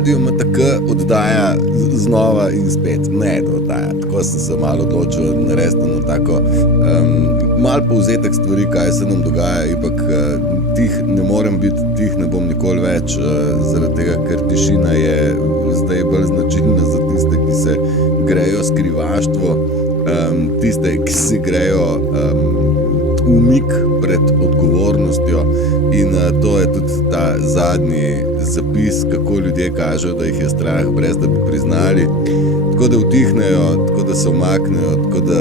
radiju MTK oddaja znova in spet. Ne, da oddaja. Tako sem se malo odločil narediti eno tako malo povzetek stvari, kaj se nam dogaja, ipak tih ne morem biti, tih ne bom nikoli več, zaradi tega, ker tišina je zdaj bolj značilna za tiste, ki se grejo skrivaštvo, tiste, ki si grejo umik pred odgovornostjo in to je tudi ta zadnji zapis, kako ljudje kažejo, da jih je strah, brez da bi priznali, tako da utihnejo, tako da se umaknejo, tako da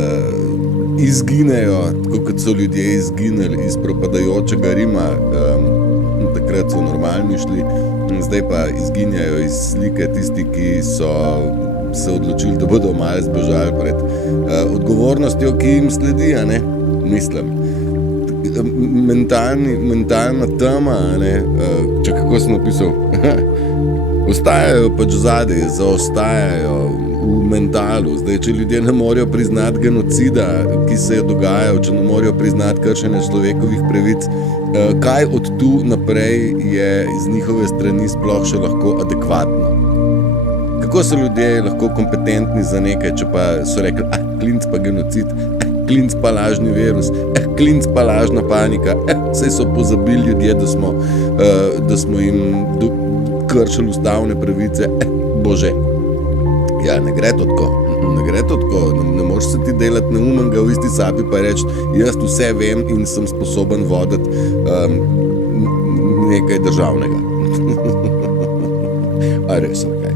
izginejo, tako kot so ljudje izginili iz propadajočega Rima, takrat so normalni šli, zdaj pa izginjajo iz slike tisti, ki so se odločili, da bodo malo zbežali pred odgovornostjo, ki jim sledi, a ne? Mislim. Mentalna tema, ne? Če kako sem napisal, ostajajo pač zadaj, zaostajajo v mentalu. Zdaj, če ljudje ne morejo priznati genocida, ki se je dogajal, če ne morejo priznati kršenja človekovih pravic, kaj od tu naprej je iz njihove strani sploh še lahko adekvatno? Kako so ljudje lahko kompetentni za nekaj, če pa so rekli, klinc pa genocid, klinc pa lažni virus, klinc pa lažna panika, saj so pozabili ljudje, da smo jim kršili ustavne pravice, bože. Ja, ne gre to tako, ne moreš se ti delati neumnega v isti sapi pa reči, jaz vse vem in sem sposoben voditi nekaj državnega. A res, okej.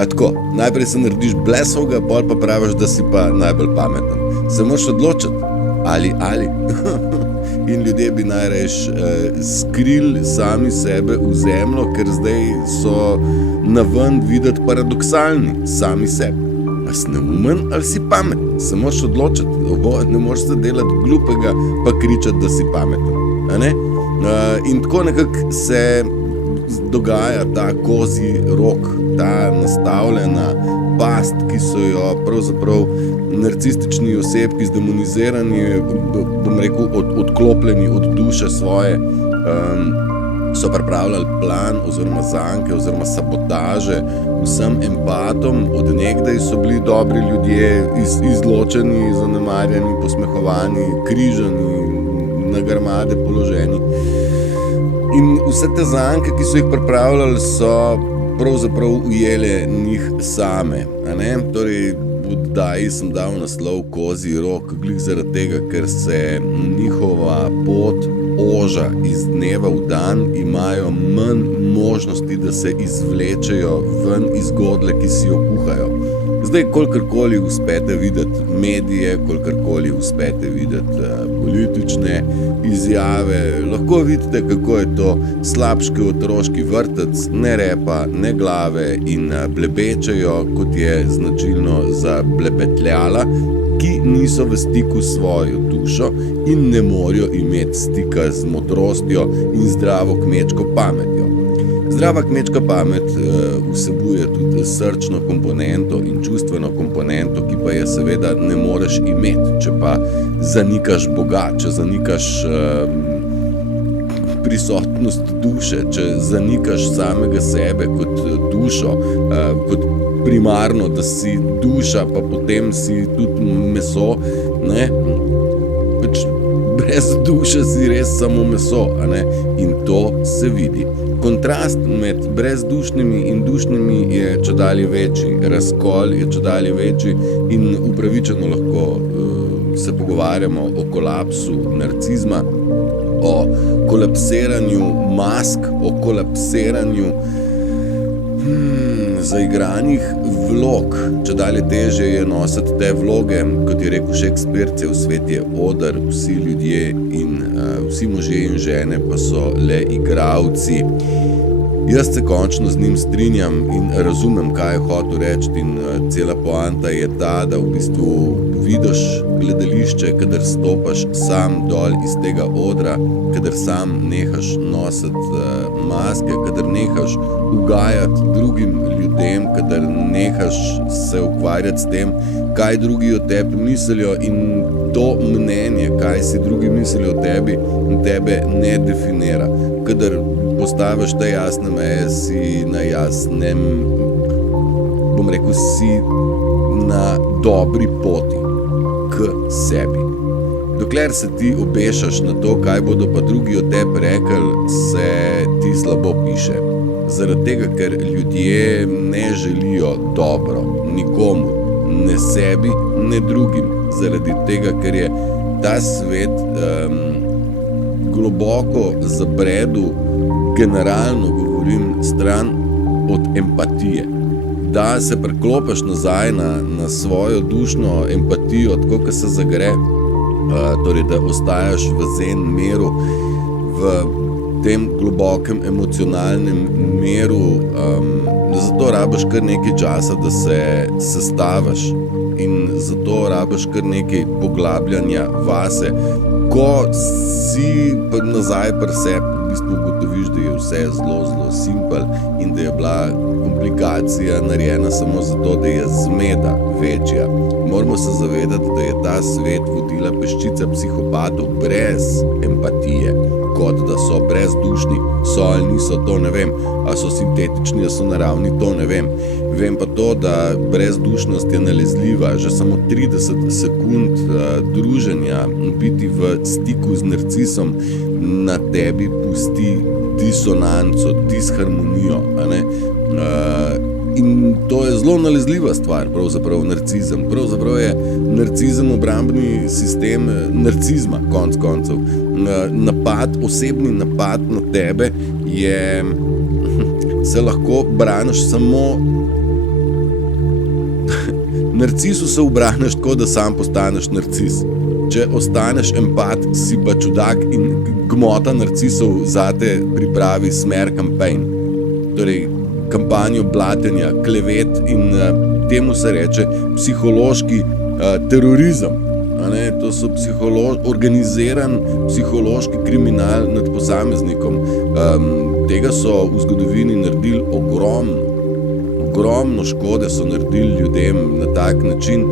A tako, najprej se narediš blesovga, pol pa praviš, da si pa najbolj pameten. Se moraš odločiti, ali. In ljudje bi najrejš skrili sami sebe v zemljo, ker zdaj so naven videti paradoksalni sami sebi. A si neumen ali si pameten? Se moraš odločiti, ne moraš se delati glupega, pa kričati, da si pameten. A ne? In tako nekako se dogaja ta kozji rok, ta nastavljena past, ki so jo pravzaprav narcistični osebki zdemonizirani, bom rekel, odklopljeni od duše svoje, so pripravljali plan oziroma zanke oziroma sabotaže vsem empatom, od nekdaj so bili dobri ljudje, izločeni, zanemarjeni, posmehovani, križani, na grmade položeni. In vse te zanke, ki so jih pripravljali, so pravzaprav ujele njih same. A ne? Torej, v oddaji sem dal naslov Kozji rok, glih zaradi tega, ker se njihova pot oža iz dneva v dan, imajo manj možnosti, da se izvlečejo ven iz godle, ki si jo kuhajo. Zdaj, kolikorkoli uspete videti medije, kolikorkoli uspete videti politične izjave, lahko vidite, kako je to slabški otroški vrtec, ne repa, ne glave in blebečejo, kot je značilno za blebetljala, ki niso v stiku s svojo dušo in ne morejo imeti stika z modrostjo in zdravo kmečko pametjo. Zdrava kmečka pamet vsebuje tudi srčno komponento in čustveno komponento, ki pa je seveda ne moreš imeti, če pa zanikaš Boga, če zanikaš prisotnost duše, če zanikaš samega sebe kot dušo, kot primarno, da si duša, pa potem si tudi meso, ne? Pač brez duše si res samo meso, a ne? In to se vidi. Kontrast med brezdušnimi in dušnimi je čedalje večji, razkol je čedalje večji in upravičeno lahko se pogovarjamo o kolapsu narcizma, o kolapsiranju mask, o kolapsiranju zaigranih vlog. Čedalje težje je nositi te vloge, kot je rekel Shakespeare, cel svet je oder, vsi ljudje in vsi možje in žene pa so le igralci. Jaz se končno z njim strinjam in razumem, kaj je hotel reči, in cela poanta je ta, da v bistvu vidiš gledališče, kadar stopaš sam dol iz tega odra, kadar sam nehaš nositi maske, kadar nehaš ugajati drugim ljudem, kadar nehaš se ukvarjati s tem, kaj drugi o tebi mislijo, in to mnenje, kaj si drugi mislijo o tebi, tebe ne definira. Kadar postaviš te jasne meje, si na jasnem, bom rekel, si na dobri poti k sebi. Dokler se ti obešaš na to, kaj bodo pa drugi o tebi rekli, se ti slabo piše. Zaradi tega, ker ljudje ne želijo dobro nikomu, ne sebi, ne drugim. Zaradi tega, ker je ta svet globoko zabredel, generalno govorim, stran od empatije. Da se preklopiš nazaj na svojo dušno empatijo, tako kot se zagre, torej da ostajaš v zen miru, v tem globokem emocionalnem miru, zato rabiš kar nekaj časa, da se sestaviš in zato rabiš kar nekaj poglabljanja vase. Ko si nazaj pri sebi, v bistvu ugotoviš, da je vse zelo simpel in da je bila komplikacija narejena samo zato, da je zmeda večja. Moramo se zavedati, da je ta svet vodila peščica psihopatov brez empatije, kot da so brezdušni, so ali niso, to ne vem, a so sintetični, a so naravni, to ne vem. Vem pa to, da brezdušnost je nalezljiva, že samo 30 sekund druženja, biti v stiku z narcisom na tebi pusti disonanco, disharmonijo, a ne? In to je zelo nalezljiva stvar, pravzaprav narcizem. Pravzaprav je narcizem obrambni sistem narcizma, konc koncev. Napad, osebni napad na tebe je, se lahko braniš samo narcisu se ubraniš tako, da sam postaneš narcis. Če ostaneš empat, si pa čudak in gmota narcisov zate pripravi smer campaign. Torej, kampanjo blatenja, klevet in temu se reče psihološki terorizem. To so organiziran psihološki kriminal nad posameznikom. Tega so v zgodovini naredili ogromno škode so naredili ljudem na tak način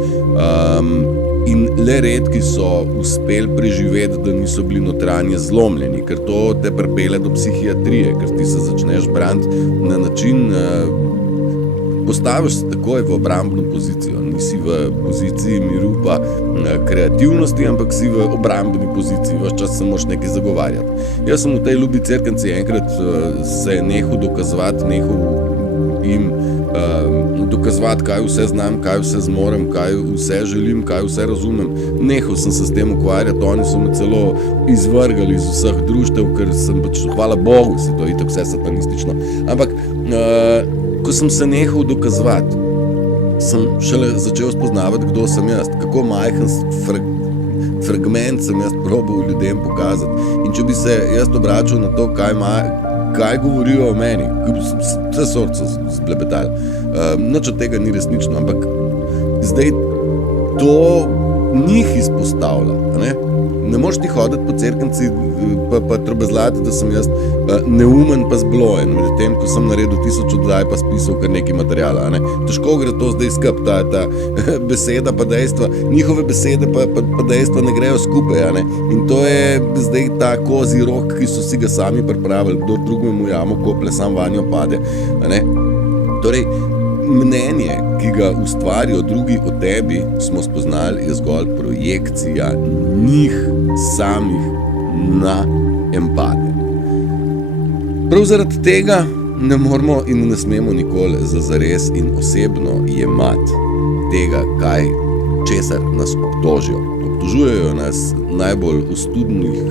in le redki so uspeli preživeti, da niso bili notranje zlomljeni, ker to te pripelje do psihiatrije, ker ti se začneš braniti na način, postaviš se takoj v obrambno pozicijo, nisi v poziciji miru pa kreativnosti, ampak si v obrambni poziciji, ves čas se moraš nekaj zagovarjati. Jaz sem v tej ljubi cerkvenci enkrat se nehal dokazovati, dokazovati, kaj vse znam, kaj vse zmorem, kaj vse želim, kaj vse razumem. Nehal sem se s tem ukvarjati, oni so me celo izvrgali iz vseh društev, ker sem pač, hvala Bogu, se to itak vse satanistično. Ampak, ko sem se nehal dokazovati, sem šele začel spoznavati, kdo sem jaz, kako majhen fragment sem jaz probal ljudem pokazati. In če bi se jaz obračal na to, kaj govorijo o meni, vse sorte so zblebetali. Nič od tega ni resnično, ampak zdaj to njih izpostavlja. Ne moreš ti hoditi po cerkvenci pa trobezlati, da sem jaz neumen pa zblojen, medtem ko sem naredil 1000 oddaj pa spisal kar nekaj materiala. Težko gre to zdaj skup, ta beseda pa dejstva, njihove besede pa dejstva ne grejo skupaj. In to je zdaj ta kozji rok, ki so si ga sami pripravili, kdor drugemu jamo kople, sam vanjo pade. Torej, mnenje, ki ga ustvarijo drugi o tebi, smo spoznali, je zgolj projekcija njih samih na empate. Prav zaradi tega ne moramo in ne smemo nikoli za zares in osebno jemati tega, česar nas obtožijo. Obtožujejo nas najbolj ostudnih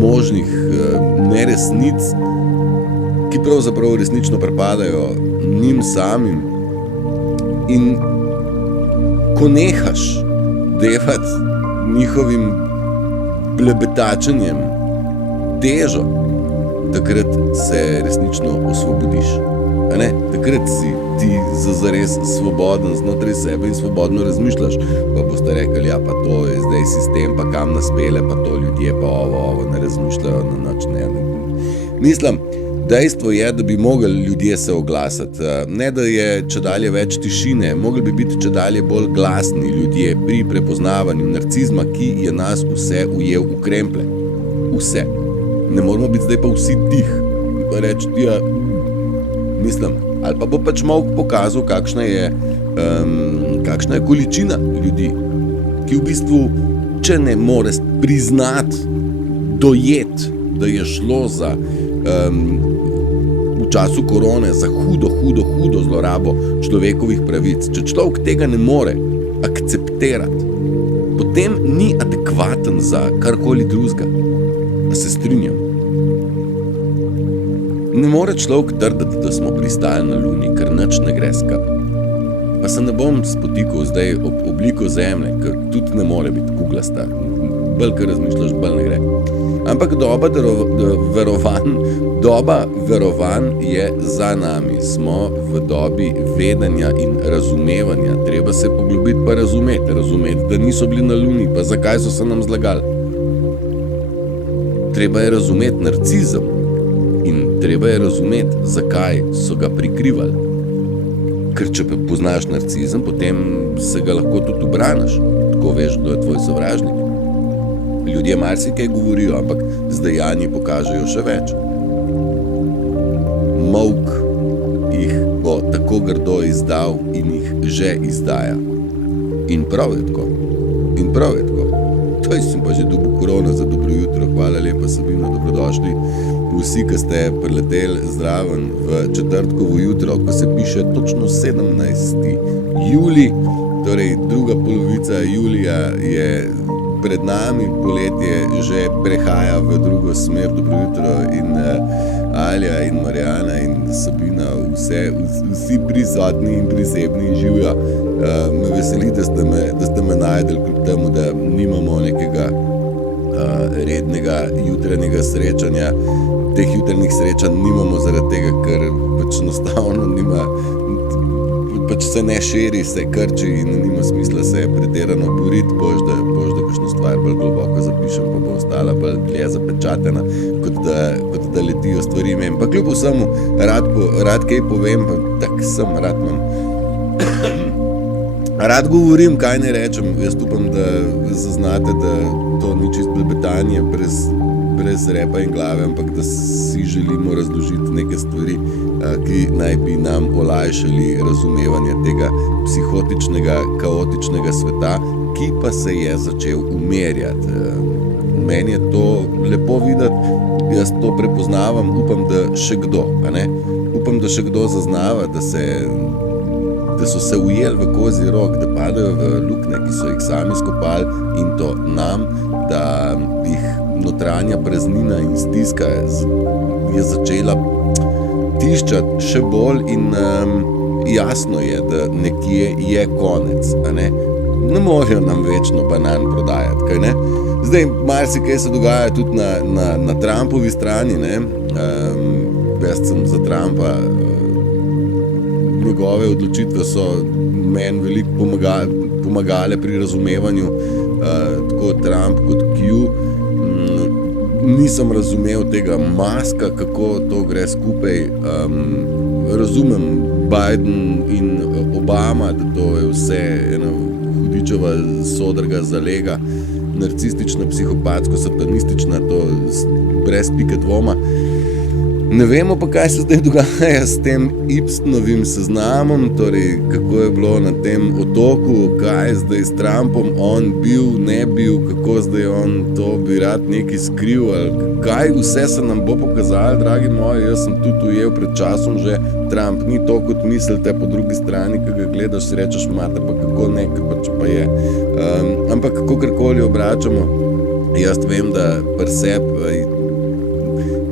možnih neresnic, ki pravzaprav resnično pripadajo njim samim. In ko nehaš devati njihovim blebetačenjem težo, takrat se resnično osvobodiš. Takrat si ti zares svoboden znotraj sebe in svobodno razmišljaš. Pa boste rekli, ja, pa to je zdaj sistem, pa kam nas pele, pa to ljudje, pa ovo ne razmišljajo na nič. Mislim, dejstvo je, da bi mogli ljudje se oglasiti. Ne, da je čedalje več tišine, mogli bi biti čedalje bolj glasni ljudje pri prepoznavanju narcizma, ki je nas vse ujel v kremplje. Vse. Ne moramo biti zdaj pa vsi tih. reči, ja, mislim, ali pa bo pač malo pokazal, kakšna je količina ljudi, ki v bistvu, če ne more priznati, dojeti, da je šlo za v času korone za hudo zlorabo človekovih pravic. Če človek tega ne more akceptirati, potem ni adekvaten za karkoli drugega. A se strinjam? Ne more človek trditi, da smo pristali na Luni, ker nič ne gre skupaj. Pa se ne bom spotikal zdaj ob obliko Zemlje, ker tudi ne more biti kuglasta. Bolj, ker razmišljaš, bolj ne gre. Ampak doba verovanj je za nami. Smo v dobi vedenja in razumevanja. Treba se poglobiti pa razumeti, da niso bili na Luni, pa zakaj so se nam zlagali. Treba je razumeti narcizem in treba je razumeti, zakaj so ga prikrivali. Ker če poznaš narcizem, potem se ga lahko tudi obraniš, tako veš, kdo je tvoj sovražnik. Ljudje marsikaj govorijo, ampak z dejanji pokažejo še več. Molk jih bo tako grdo izdal in jih že izdaja. In prav je tako. To sem pa že dobil korona za dobro jutro. Hvala lepa, Sabina, dobrodošli. Vsi, ki ste prileteli zraven v četrtkovo jutro, ko se piše točno 17. julij, torej druga polovica julija je pred nami, poletje že prehaja v drugo smer. Dobro jutro in Alja in Marjana in Sabina, vsi prisotni in prisebni živijo. Me veseli, da ste me najdeli, kljub temu, da nimamo nekega rednega jutranjega srečanja. Teh jutranjih srečanj nimamo zaradi tega, ker pač enostavno pač se ne širi, se krči in nima smisla se pretirano boriti, boš da kakšno stvar bolj globoko zapišem, pa bo ostala bolj dlje zapečatena, kot da letijo stvari mem. Pa kljub vsemu rad kaj povem, pa tak sem, rad imam. Rad govorim, kaj ne rečem. Jaz upam, da zaznate, da to ni čist blebetanje brez repa in glave, ampak da si želimo razložiti neke stvari, ki naj bi nam olajšali razumevanje tega psihotičnega, kaotičnega sveta, ki pa se je začel umirjati. Meni je to lepo videti, jaz to prepoznavam, upam, da še kdo, Upam, da še kdo zaznava, da so se ujeli v kozji rog, da padajo v luknje, ki so jih sami skopali, in to nam, da jih notranja praznina in stiska je začela tiščati še bolj in jasno je, da nekje je konec, Ne morajo nam večno banan prodajati, kaj ne? Zdaj, marsikaj se dogaja tudi na Trumpovi strani, Jaz sem za Trumpa, njegove odločitve so meni veliko pomagale pri razumevanju, tako Trump kot Q. Nisem razumel tega Muska, kako to gre skupaj. Razumem Biden in Obama, da to je vse ena hudičeva sodrga zalega, narcistična, psihopatsko-satanistična, to brez pike dvoma. Ne vemo pa, kaj se zdaj dogaja s tem Epsteinovim seznamom, torej kako je bilo na tem otoku, kaj je zdaj s Trumpom, on bil, ne bil, kako zdaj on to bi rad nekaj skril, ali kaj vse se nam bo pokazalo, dragi moji. Jaz sem tudi ujel pred časom že, Trump ni to, kot mislite, po drugi strani, ki ga gledaš, rečeš, mate, pa kako ne, pač pa je. Ampak kakorkoli obračamo, jaz vem, da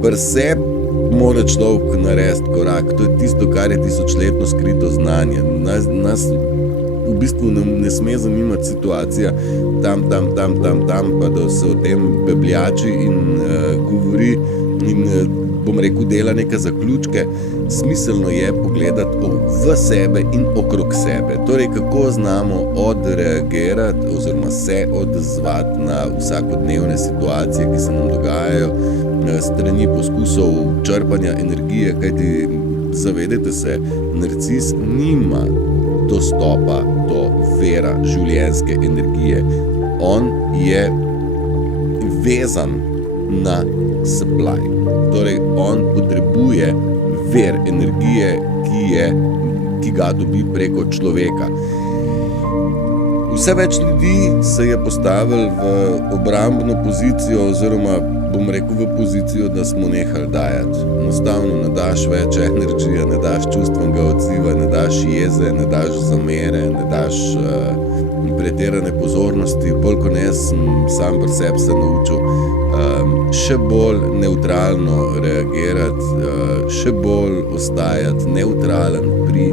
persep mora človek narediti korak. To je tisto, kar je tisočletno skrito znanje. Nas v bistvu ne sme zanimati situacija tam, pa da se o tem bebljači in govori in bom rekel, dela neke zaključke. Smiselno je pogledati v sebe in okrog sebe. Torej, kako znamo odreagirati oziroma se odzvati na vsakodnevne situacije, ki se nam dogajajo, strani poskusov črpanja energije, kajti zavedajte se, narcis nima dostopa do vira življenjske energije. On je vezan na supply. Torej, on potrebuje vir energije, ki ga dobi preko človeka. Vse več ljudi se je postavilo v obrambno pozicijo oziroma bom rekel v pozicijo, da smo nehali dajati. Enostavno ne daš več energije, ne daš čustvenega odziva, ne daš jeze, ne daš zamere, ne daš pretirane pozornosti. Bolj kot ne sem sam pri sebi se naučil še bolj nevtralno reagirati, še bolj ostajati nevtralen pri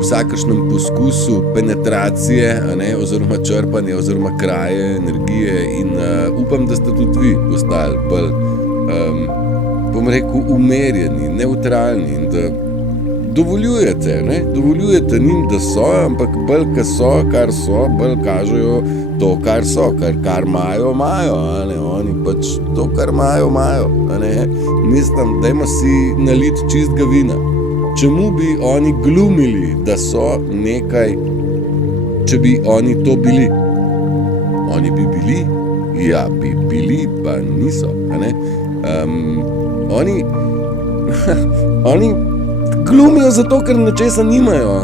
vsakršnem poskusu penetracije, oziroma črpanja oziroma kraje energije in upam, da ste tudi vi postali bolj, bom rekel, umerjeni, nevtralni in da dovoljujete njim, da so, ampak bolj, kar so, bolj kažejo to, kar so, kar imajo, oni pač to, kar imajo. Mislim, dajmo si naliti čistega vina. Čemu bi oni glumili, da so nekaj, če bi oni to bili? Oni bi bili? Ja, bi bili, pa niso. Oni glumijo zato, ker nečesa nimajo.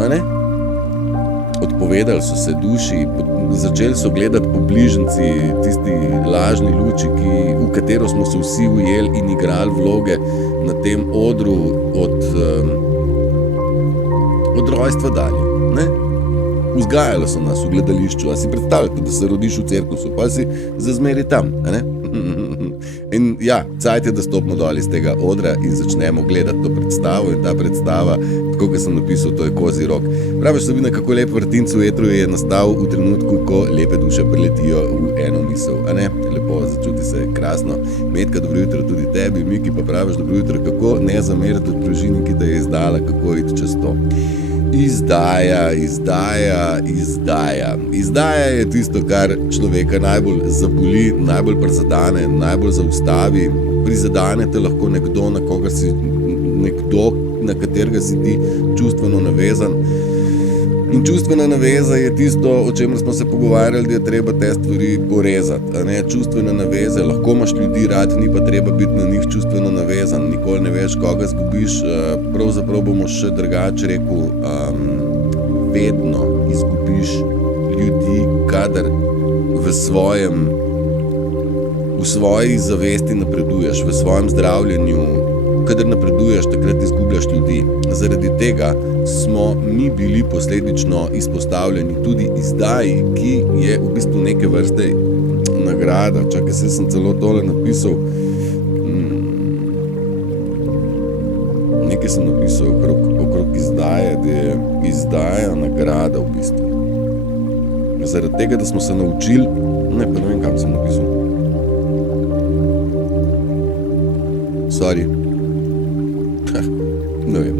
Odpovedali so se duši, začeli so gledati po bližnjici tisti lažni luči, v katero smo se vsi ujeli in igrali vloge na tem odru od rojstva dalje. Vzgajalo so nas v gledališču. A si predstavljate, da se rodiš v cirkusu, pa si zazmeri tam. In ja, cajt je, da stopimo dol iz tega odra in začnemo gledati to predstavo. In ta predstava, tako kot sem napisal, to je Kozji rok. Praviš, Sabina, kako lep vrtinc v etru je nastal v trenutku, ko lepe duše priletijo v eno misel. Lepo, začuti se krasno. Metka, dobro jutro tudi tebi. Miki, pa praviš, dobro jutro, kako ne zameriti od družini, ki te je izdala, kako iti čez to. Izdaja. Izdaja je tisto, kar človeka najbolj zaboli, najbolj prizadene, najbolj zaustavi. Prizadene te lahko nekdo, na katerega si ti čustveno navezan. In čustvena naveza je tisto, o čemer smo se pogovarjali, da je treba te stvari porezati. Čustvene naveze, lahko imaš ljudi rad, ni pa treba biti na njih čustveno navezan. Nikoli ne veš, koga zgubiš. Pravzaprav bomo še drugače rekel, vedno izgubiš ljudi, kadar v svoji zavesti napreduješ, v svojem zdravljenju, kadar napreduješ, takrat izgubljaš ljudi. Zaradi tega smo mi bili posledično izpostavljeni tudi izdaji, ki je v bistvu neke vrste nagrada. Čakaj, sem celo tole napisal. Nekaj sem napisal okrog izdaje, da je izdaja nagrada v bistvu. Zaradi tega, da smo se naučili, ne vem, kam sem napisal. Sorry. Ne vem.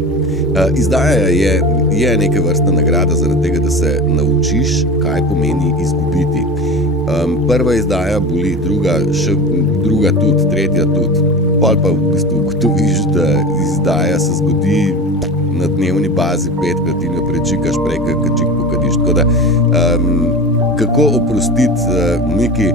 Izdaja je neke vrste nagrada zaradi tega, da se naučiš, kaj pomeni izgubiti. Prva izdaja boli, druga tudi, tretja tudi. Pol pa v bistvu ugotoviš, da izdaja se zgodi na dnevni bazi 5krat in jo prečikaš prej, čik pokadiš. Tako da, kako oprostiti, Miki,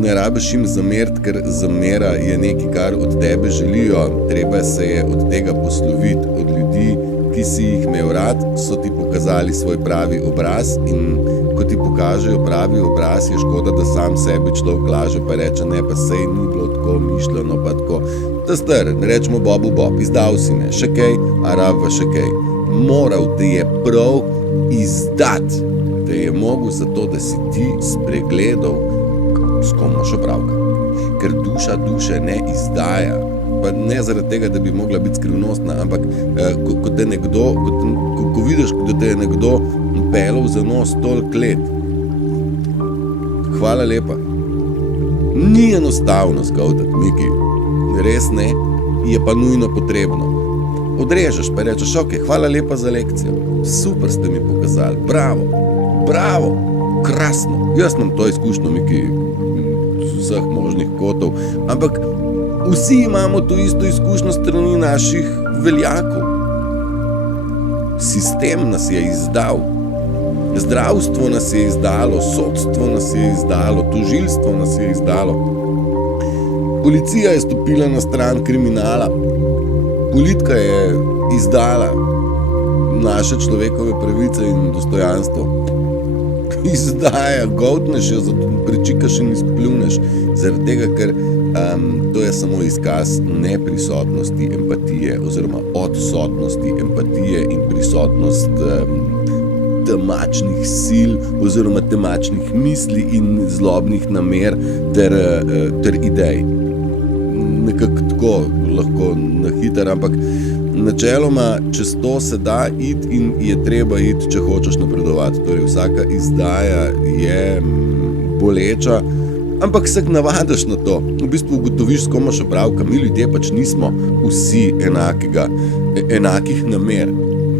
ne rabiš jim zameriti, ker zamera je nekaj, kar od tebe želijo. Treba se je od tega posloviti. Od ljudi, ki si jih imel rad, so ti pokazali svoj pravi obraz in ko ti pokažejo pravi obraz, je škoda, da sam sebi človek laže pa reče, ne, pa sej ni bilo tako mišljeno, pa tako. Ta star, ne rečemo Bobu Bob, izdal si me, še kaj, a rabva še kaj. Moral te je prav izdati, te je mogel zato, da si ti spregledal, s kom imaš opravka. Ker duša duše ne izdaja. Pa ne zaradi tega, da bi mogla biti skrivnostna, ampak ko vidiš, da te je nekdo pelal za nos toliko let. Hvala lepa. Ni enostavno skovtati, Miki. Res ne, je pa nujno potrebno. Odrežeš pa rečeš, ok, hvala lepa za lekcijo. Super ste mi pokazali. Bravo, krasno. Jaz imam to izkušnjo, Miki, vseh možnih kotov, ampak vsi imamo to isto izkušnjo strani naših veljakov. Sistem nas je izdal. Zdravstvo nas je izdalo, sodstvo nas je izdalo, tožilstvo nas je izdalo. Policija je stopila na stran kriminala. Politika je izdala naše človekove pravice in dostojanstvo. Izdaja, goltneš jo, zato prečikaš in izpljuneš. Zaradi tega, ker to je samo izkaz neprisotnosti empatije oziroma odsotnosti empatije in prisotnost temačnih sil oziroma temačnih misli in zlobnih namer ter idej. Nekako tako lahko na hiter, ampak načeloma čez to se da iti in je treba iti, če hočeš napredovati. Torej vsaka izdaja je boleča, ampak se navadiš na to. V bistvu ugotoviš, s kom imaš opravka. Mi ljudje pač nismo vsi enakih namer.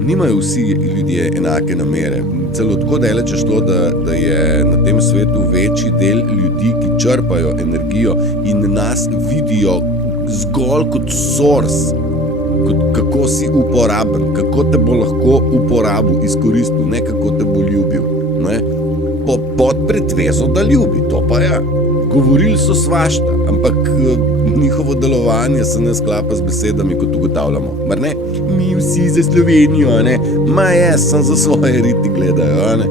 Nimajo vsi ljudje enake namere. Celo tako daleč je šlo, da je na tem svetu večji del ljudi, ki črpajo energijo in nas vidijo zgolj kot source, kot kako si uporaben, kako te bo lahko uporabil, izkoristil, ne kako te bo ljubil. Ne? Pod pretvezo, da ljubi, to pa ja. Govorili so svašta, ampak njihovo delovanje se ne sklapa z besedami, kot ugotavljamo. Mar ne? Mi vsi za Slovenijo, ne? Ma jaz sem za svoje riti gledajo, ne?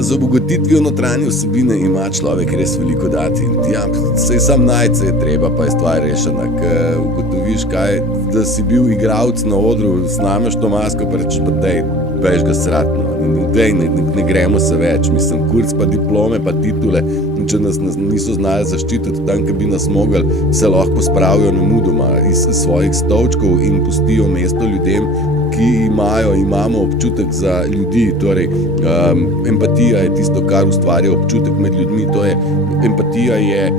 Z obogatitvijo notranje vsebine ima človek res veliko dati. Ja, sej sam najti se je treba, pa je stvar rešena. Ker ugotoviš, kaj, da si bil igralec na odru, snameš to masko, pa rečeš pa dej, veš ga sratno. Dej, ne gremo se več. Mislim, kurc pa diplome, pa titule. Če nas niso znali zaščititi tam, ki bi nas mogli, se lahko spravijo nemudoma iz svojih stolčkov in pustijo mesto ljudem, ki imamo občutek za ljudi. Torej, empatija je tisto, kar ustvarja občutek med ljudmi. Empatija je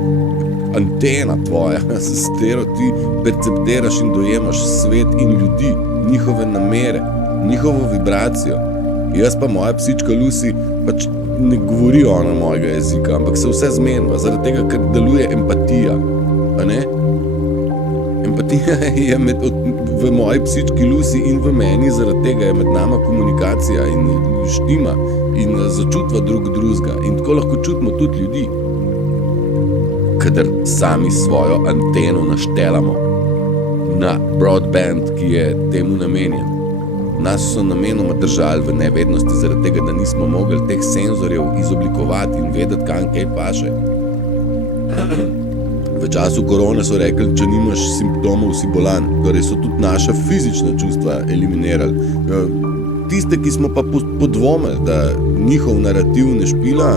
antena tvoja, s katero ti perceptiraš in dojemaš svet in ljudi, njihove namere, njihovo vibracijo. Jaz pa moja psička Lucy pač ne govori ona mojega jezika, ampak se vse zmenva, zaradi tega, ker deluje empatija. A ne? Empatija je v moji psički Lucy in v meni, zaradi tega je med nama komunikacija in štima in začutva drugega. In tako lahko čutimo tudi ljudi, kadar sami svojo anteno naštelamo na broadband, ki je temu namenjen. Nas so namenoma držali v nevednosti, zaradi tega, da nismo mogli teh senzorjev izoblikovati in vedeti, kam kaj paše. V času korone so rekli, če nimaš simptomov, si bolan. Torej so tudi naša fizična čustva eliminirali. Tiste, ki smo pa podvomili, da njihov narativ ne špila,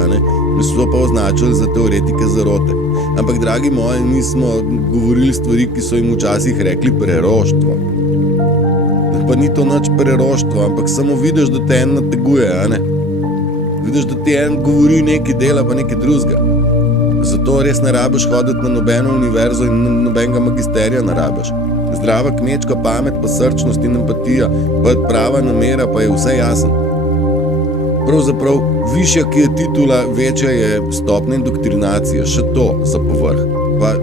so pa označili za teoretike zarote. Ampak, dragi moji, mi smo govorili stvari, ki so jim včasih rekli preroštvo. Pa ni to nič preroštvo, ampak samo vidiš, da te en nateguje, Vidiš, da ti en govori nekaj dela, pa nekaj drugega. Zato res ne rabiš hoditi na nobeno univerzo in nobenega magisterija ne rabiš. Zdrava kmečka pamet, pa srčnost in empatija, pa prava namera, pa je vse jasen. Pravzaprav, višja, ki je titula, večja je stopnja indoktrinacije, še to za povrh. Pa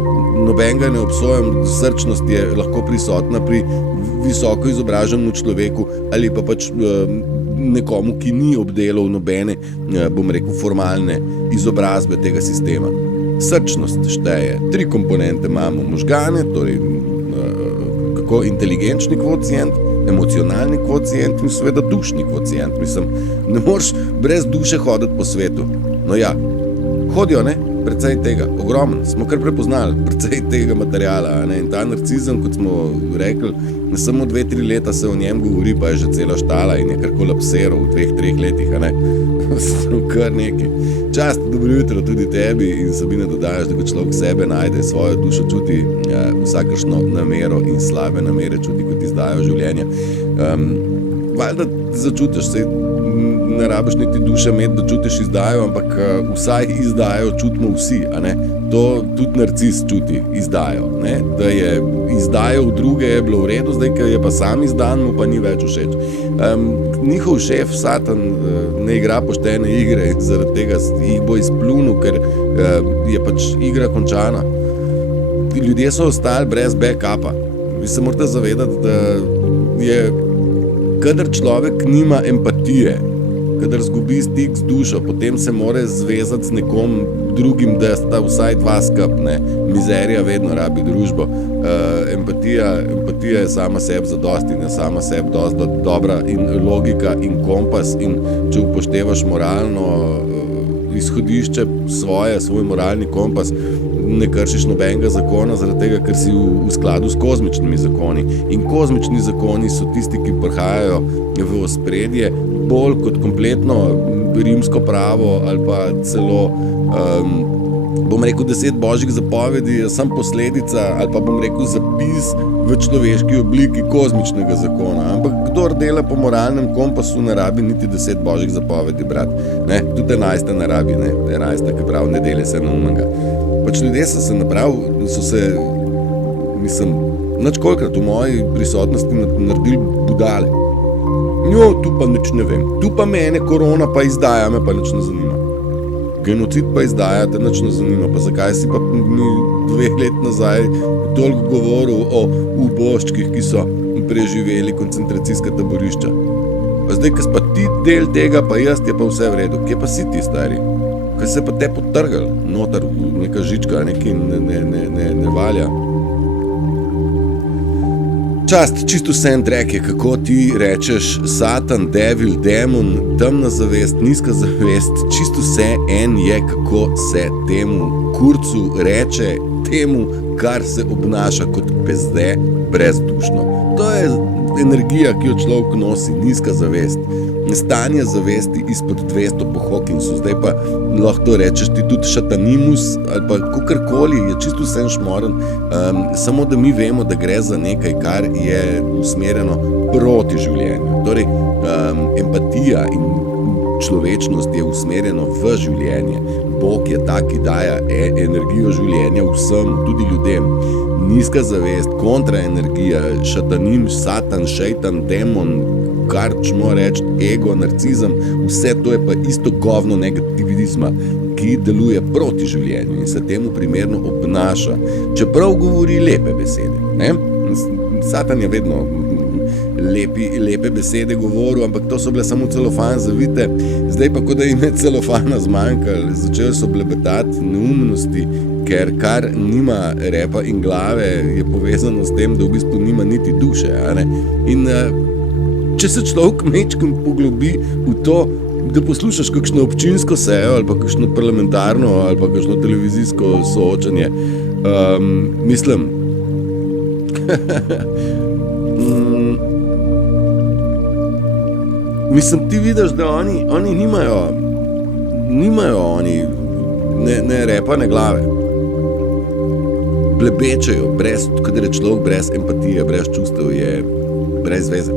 nobenega ne obsojam, srčnost je lahko prisotna pri visoko izobraženem človeku ali pa pač nekomu, ki ni obdelal nobene, formalne izobrazbe tega sistema. Srčnost šteje. 3 komponente imamo: možgane, torej inteligenčni kvocient, emocionalni kvocient in seveda dušni kvocient. Mislim, ne moreš brez duše hoditi po svetu. No ja, hodijo, precej tega, ogromen, smo kar prepoznali, precej tega materiala, in ta narcizem, kot smo rekli, ne samo 2-3 leta se o njem govori, pa je že cela štala in je kar kolapsiral v 2-3 letih, kar nekaj. Čast, dobro jutro tudi tebi in Sabine dodajaš, da ko človek sebe najde, svojo dušo čuti, vsakršno namero in slabe namere čuti, kot izdajo življenje. Valjda začutiš, sej ne rabiš niti duše imeti, da čutiš izdajo, ampak vsaj izdajo čutimo vsi, To tudi narcis čuti, izdajo, Da je izdajo v druge je bilo v redu, zdaj, ker je pa sam izdan, mu pa ni več všeč. Njihov šef, Satan, ne igra poštene igre in zaradi tega jih bo izplunil, ker je pač igra končana. Ljudje so ostali brez backupa. Vi se morate zavedati, da je, kadar človek nima empatije, kadar zgubi stik z dušo, potem se mora zvezati z nekom drugim, da sta vsaj dva skupaj. Mizerija vedno rabi družbo. Empatija je sama sebi zadosti, ne sama sebi dosti dobra in logika in kompas, in če upoštevaš moralno izhodišče svoj moralni kompas, ne kršiš nobenega zakona, zaradi tega, ker si v skladu s kozmičnimi zakoni. In kozmični zakoni so tisti, ki prihajajo v ospredje bolj kot kompletno rimsko pravo ali pa celo, bom rekel, 10 božjih zapovedi, samo posledica ali pa bom rekel zapis v človeški obliki kozmičnega zakona. Ampak kdor dela po moralnem kompasu, ne rabi niti 10 božjih zapovedi, brat. Ne? Tudi 11 ne rabi, ne? 11, ki pravi, ne dele se neumnega. Pač ljudje so se, mislim, nič kolikrat v moji prisotnosti naredili budale. Jo, tu pa nič ne vem. Tu pa mene korona pa izdaja, me pa nič ne zanima. Genocid pa izdaja, te nič ne zanima. Pa zakaj si pa mi 2 let nazaj toliko govoril o uboščkih, ki so preživeli koncentracijska taborišča? Pa zdaj, ko si pa ti del tega, pa jaz, je pa vse v redu. Kje pa si ti, stari? Kaj se pa te potrgal, noter, neka žička, neki ne valja. Čast, čisto vse en trek je, kako ti rečeš Satan, devil, demon, temna zavest, nizka zavest, čisto vse en je, kako se temu kurcu reče, temu, kar se obnaša kot pezde, brezdušno. To je energija, ki jo človek nosi, nizka zavest. Stanje zavesti izpod 200 po Hawkinsu, zdaj pa lahko to rečeš ti tudi šatanimus ali pa kakorkoli, je čisto vse šmoren, samo da mi vemo, da gre za nekaj, kar je usmerjeno proti življenju. Torej, empatija in človečnost je usmerjeno v življenje. Bog je tak, ki daje energijo življenja vsem, tudi ljudem. Nizka zavest, kontraenergija, šatanim, satan, šejtan, demon, kar čmo reči, ego, narcizem, vse to je pa isto govno negativizma, ki deluje proti življenju in se temu primerno obnaša, čeprav govori lepe besede. Ne? Satan je vedno lepe besede govoril, ampak to so bile samo celofan zavite, zdaj pa, ko da jim je celofana zmanjkalo, začeli so blebetati neumnosti, ker kar nima repa in glave, je povezano s tem, da v bistvu nima niti duše. In če se človek mečkim poglobi v to, da poslušaš kakšno občinsko sejo ali pa kakšno parlamentarno ali pa kakšno televizijsko soočanje, mislim, mislim, ti vidiš, da oni nimajo oni ne repa, ne glave. Blebečajo, kadar je človek brez empatije, brez čustev, je brez veze.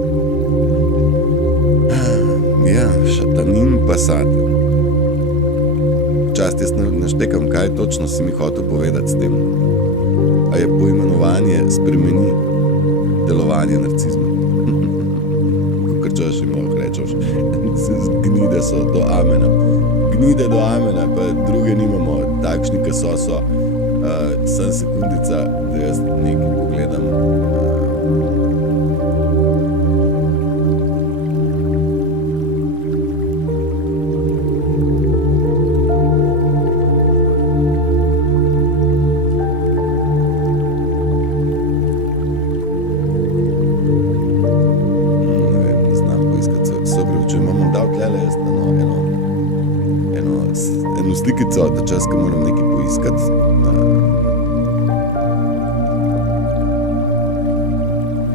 Ja, šatanin pa satan. Čast, jaz naštekam, kaj točno si mi hotel povedati s tem. A je poimenovanje spremeni delovanje narcizma. Kakor češ jim lahko rečeš, gnide so do amena. Gnide do amena, pa druge nimamo, takšni, ki so. Sem sekundica, da jaz nekaj pogledam. Eno slikico, da čas, ko moram nekaj poiskati.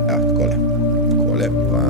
Ja, takole pa.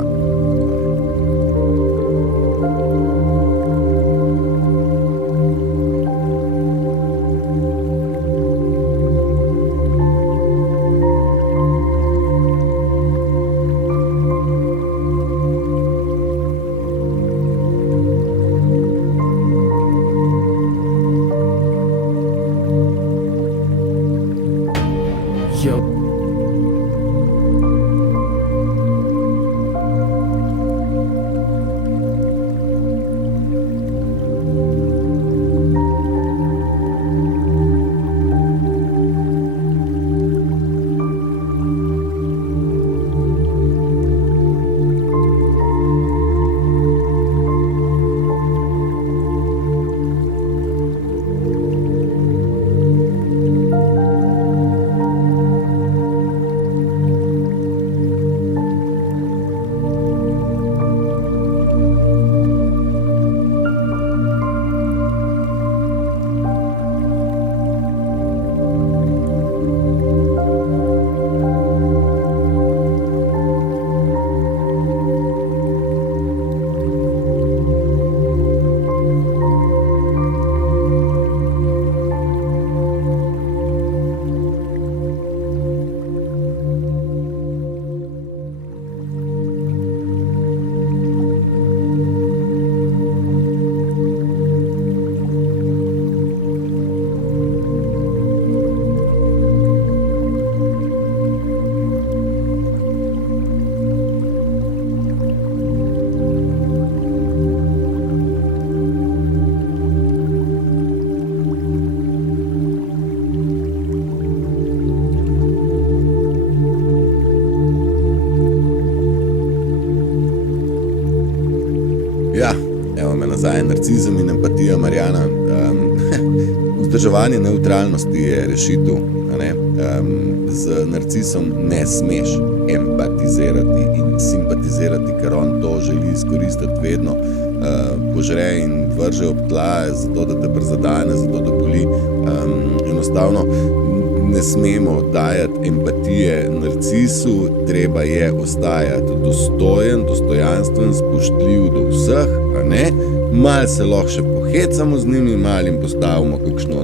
Ja, evo me nazaj, narcizem in empatija, Marjana. Vzdrževanje nevtralnosti je rešitev, a ne? Z narcisom ne smeš empatizirati in simpatizirati, ker on to želi izkoristiti vedno. Požre in vrže ob tla, zato da te prizadene, zato da boli. Enostavno ne smemo dajati empatije narcisu, treba je ostajati dostojen, dostojanstven, spoštljiv do vseh, a ne? Malo se lahko še pohecamo z njimi, malo jim postavimo kakšno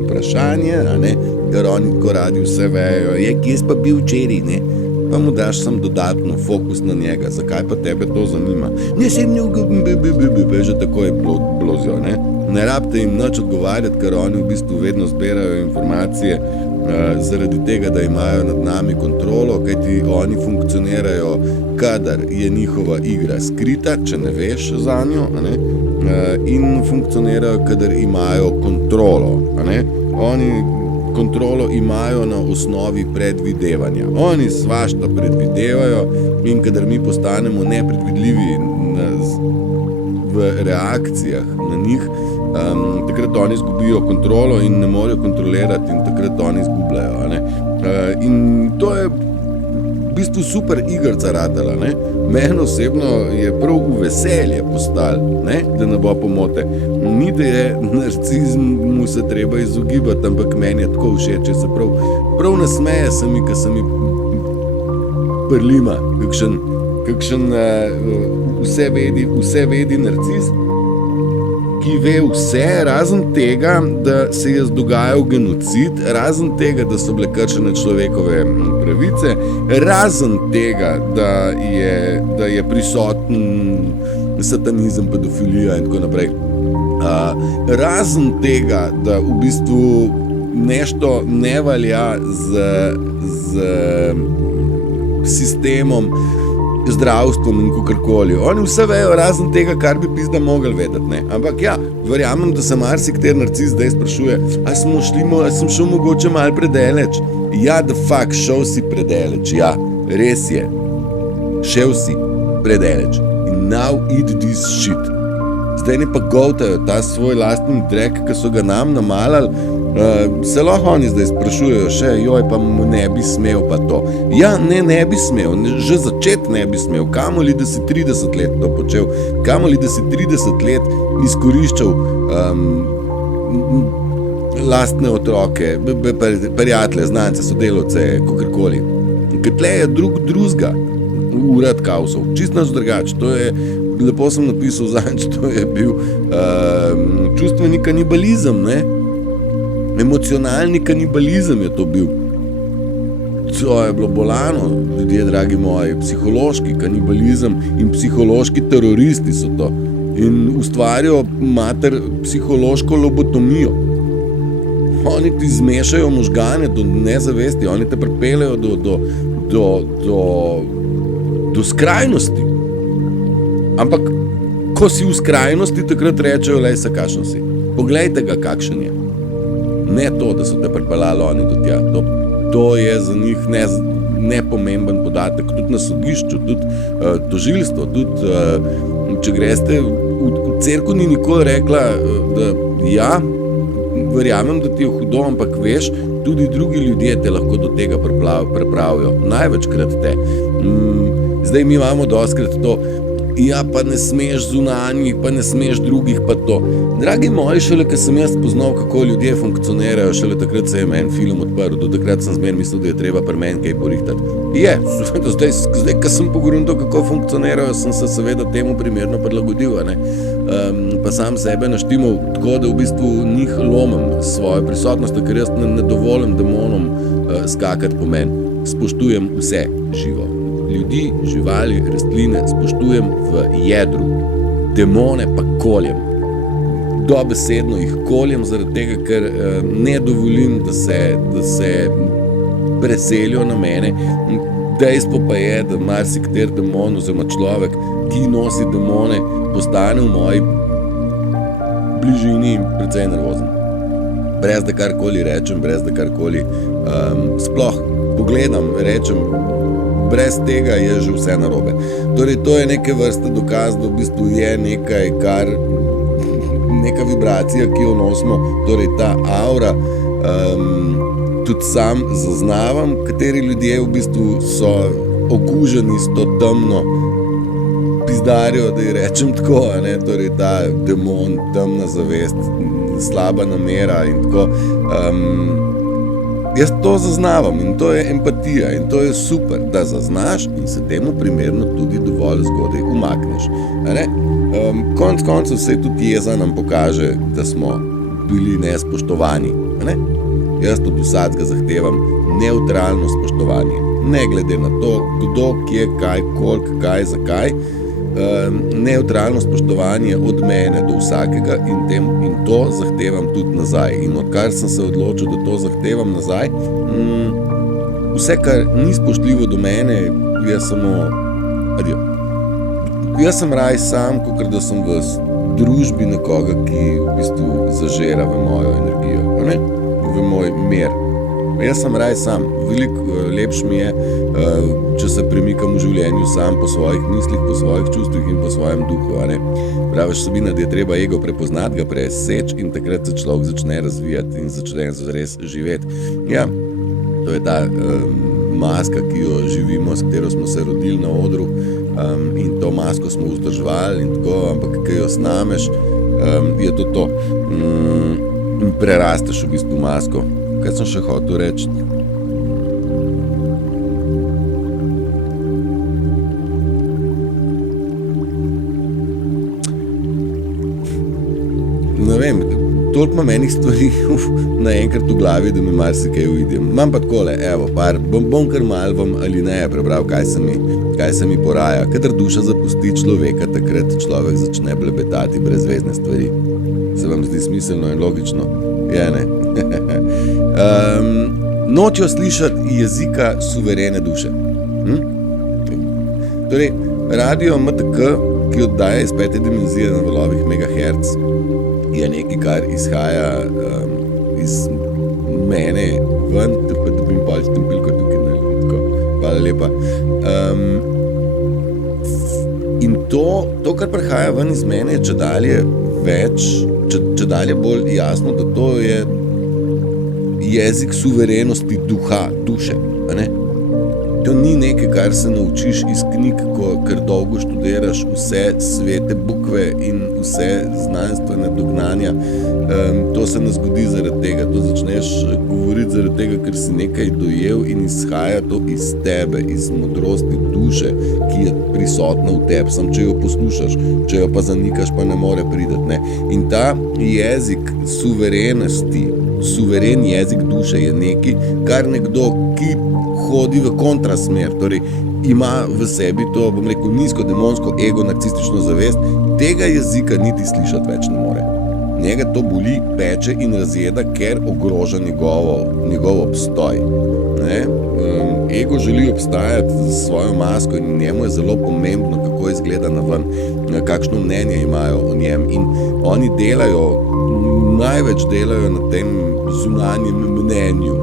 vprašanje, a ne? Ker oni tako radi vse vejo, kje si pa bil včeraj, ne? Pa mu daš sam dodatno fokus na njega, zakaj pa tebe to zanima? Ne sem že takoj blozijo, ne? Ne rabite jim nič odgovarjati, ker oni v bistvu vedno zbirajo informacije zaradi tega, da imajo nad nami kontrolo, kajti oni funkcionirajo, kadar je njihova igra skrita, če ne veš zanjo, a ne? In funkcionirajo, kadar imajo kontrolo, a ne? Oni kontrolo imajo na osnovi predvidevanja. Oni svašta predvidevajo in kadar mi postanemo nepredvidljivi v reakcijah na njih, takrat oni izgubijo kontrolo in ne morejo kontrolirati in takrat oni izgubljajo, a ne? In to je v bistvu super igrca ratala, ne? Meni osebno je prav v veselje postalo, ne? Da ne bo pomote. Ni, da je narcizmu se treba izogibati, ampak meni je tako všeč, se prav nasmeje se mi, ko se mi prlima, kakšen vse vedi narciz, ki ve vse, razen tega, da se je dogajal genocid, razen tega, da so bile kršene človekove pravice, razen tega, da je prisoten satanizem, pedofilija in tako naprej. Razen tega, da v bistvu nešto ne valja z sistemom, zdravstvom in kakorkoli. Oni vse vejo, razen tega, kar bi pizda mogli vedeti, ne. Ampak ja, verjamem, da se marsikateri narcis zdaj sprašuje, a sem šel mogoče malo predaleč. Ja, the fuck, šel si predaleč, ja, res je. Šel si predaleč. In now eat this shit. Zdaj ne pa goltajo ta svoj lastni drek, ki so ga nam namalali. Se lahko oni zdaj sprašujejo še, joj, pa mu ne bi smel pa to. Ja, ne bi smel, že začet ne bi smel, kamoli da si 30 let to počel, kamoli da si 30 let izkoriščal lastne otroke, prijatelje, znance, sodelavce, kakorkoli. Ker tle je drugega urad kaosov, čist nač drugač, to je, lepo sem napisal zanč, to je bil čustveni kanibalizem, ne? Emocionalni kanibalizem je to bil. To je bilo bolano, ljudje, dragi moji, psihološki kanibalizem in psihološki teroristi so to. In ustvarijo mater psihološko lobotomijo. Oni ti zmešajo možgane do nezavesti, oni te pripeljejo do skrajnosti. Ampak, ko si v skrajnosti, takrat rečejo, lej, kakšen si. Poglejte ga, kakšen je. Ne to, da so te pripeljali oni do tja. To je za njih nepomemben podatek. Tudi na sodišču, tudi tožilstvo, tudi če greste, v cerku ni nikoli rekla, da ja, verjamem, da ti je hudo, ampak veš, tudi drugi ljudje te lahko do tega pripravijo. Največkrat te. Zdaj mi imamo dostkrat to, ja, pa ne smeš zunanjih, pa ne smeš drugih, pa to. Dragi moji, šele, ko sem jaz spoznal, kako ljudje funkcionirajo, šele takrat se je meni film odprl, do takrat sem zmer mislil, da je treba pri meni kaj porihtati. Je, zdaj, ko sem pogruntal, kako funkcionirajo, sem se seveda temu primerno prilagodil, a ne. Pa sam sebe naštimal tako, da v bistvu njih lomim svojo prisotnost, ker jaz ne dovolim demonom skakati po meni. Spoštujem vse živo. Ljudi, živali, rastline spoštujem v jedru, demone pa koljem. Dobesedno jih koljem zaradi tega, ker ne dovolim, da se preselijo na mene. Dejstvo pa je, da marsikateri demon oziroma človek, ki nosi demone, postane v moji bližini precej nervozen. Brez da karkoli rečem, brez da karkoli sploh pogledam, rečem, brez tega je že vse narobe. Torej, to je neke vrste dokaz, da v bistvu je nekaj, neka vibracija, ki jo nosimo, torej ta aura. Tudi sam zaznavam, kateri ljudje v bistvu so okuženi s to temno pizdarjo, da ji rečem tako, torej ta demon, temna zavest, slaba namera in tako. Jaz to zaznavam in to je empatija in to je super, da zaznaš in se temu primerno tudi dovolj zgodaj umakneš. Konec koncev se tudi jeza nam pokaže, da smo bili nespoštovani. Jaz od vsakega zahtevam nevtralno spoštovanje. Ne glede na to, kdo, kje, kaj, koliko, kaj, zakaj. Nevtralno spoštovanje od mene do vsakega in to zahtevam tudi nazaj. In odkar sem se odločil, da to zahtevam nazaj, vse, kar ni spoštljivo do mene, je samo adijo. Jaz sem raj sam, kakor da sem v družbi nekoga, ki v bistvu zažera v mojo energijo, v moj mir. Jaz sem raj sam, veliko lepše mi je, če se premikam v življenju sam po svojih mislih, po svojih čustvih in po svojem duhu. Praviš, Sabina, da je treba ego prepoznati, ga preseči in takrat se človek začne razvijati in začne res živeti. Ja, to je ta maska, ki jo živimo, s katero smo se rodili na odru in to masko smo vzdrževali in tako, ampak ko jo snameš, je to. Prerasteš v bistvu masko. Kaj sem še hotel reči? Ne vem, toliko ima menih stvari naenkrat v glavi, da mi marsikaj uidem. Imam pa takole, bom kar malo vam ali ne prebral, kaj se mi poraja. Kadar duša zapusti človeka, takrat človek začne blebetati brezvezne stvari. Se vam zdi smiselno in logično? Je, ne? Nočejo slišati jezika suverene duše. Torej, radio MTK, ki oddaja iz 5. dimenzije na valovih megahertz, je nekaj, kar izhaja iz mene ven, da dobim pač tempilko tukaj, hvala lepa. In to, kar prihaja ven iz mene, je čedalje bolj jasno, da to je jezik suverenosti duha, duše. To ni nekaj, kar se naučiš iz knjig, ker dolgo študiraš vse svete bukve in vse znanstvene dognanja. To se ne zgodi zaradi tega, to začneš govoriti zaradi tega, ker si nekaj dojel in izhaja to iz tebe, iz modrosti duše, ki je prisotna v tebi, samo če jo poslušaš, če jo pa zanikaš, pa ne more priti. In ta jezik suverenosti, suveren jezik duše je nekaj, kar nekdo, ki hodi v kontrasmer, torej ima v sebi to, bom rekel, nizko demonsko ego, narcistično zavest, tega jezika niti slišati več ne more. Njega to boli, peče in razjeda, ker ogroža njegov obstoj. Ego želi obstajati z svojo masko in njemu je zelo pomembno, kako izgleda naven, kakšno mnenje imajo o njem. In oni največ delajo na tem zunanjem mnenju,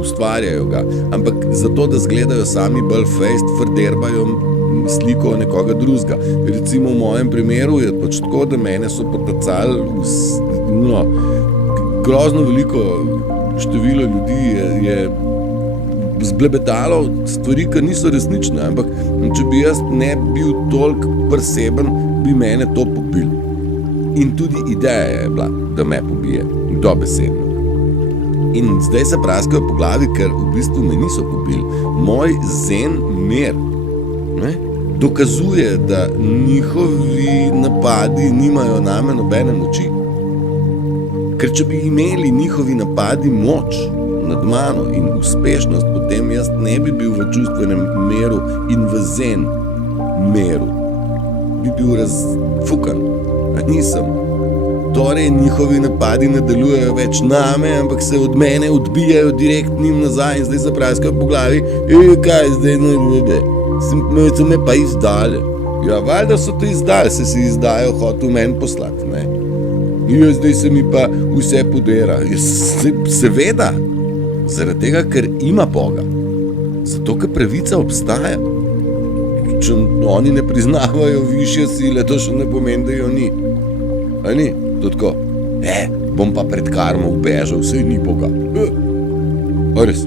ustvarjajo ga, ampak zato, da zgledajo sami bolj fejst, frderbajo sliko nekoga drugega. Recimo v mojem primeru je pač tako, da mene so potacali grozno veliko število ljudi je zblebetalo stvari, ki niso resnične, ampak če bi jaz ne bil toliko preseben, bi mene to pobil. In tudi ideja je bila, da me pobije, dobesedno. In zdaj se praskajo po glavi, ker v bistvu me niso pobili. Moj zen mir dokazuje, da njihovi napadi nimajo name nobene moči. Ker če bi imeli njihovi napadi moč nad mano in uspešnost, potem jaz ne bi bil v čustvenem miru in v zen miru. Bi bil razfukan, a nisem. Torej, njihovi napadi ne delujejo več name, ampak se od mene odbijajo direkt njim nazaj in zdaj se praskajo po glavi. Kaj zdaj narode? So me pa izdali. Ja, valjda so to izdali, se si izdajo hotel meni poslati, ne? Ja, zdaj se mi pa vse podera. Seveda, zaradi tega, ker ima Boga. Zato, ker pravica obstaja. Če oni ne priznavajo višje sile, to še ne pomeni, da jo ni. A ni? To tako, bom pa pred karmo ubežal, saj ni Boga. A res?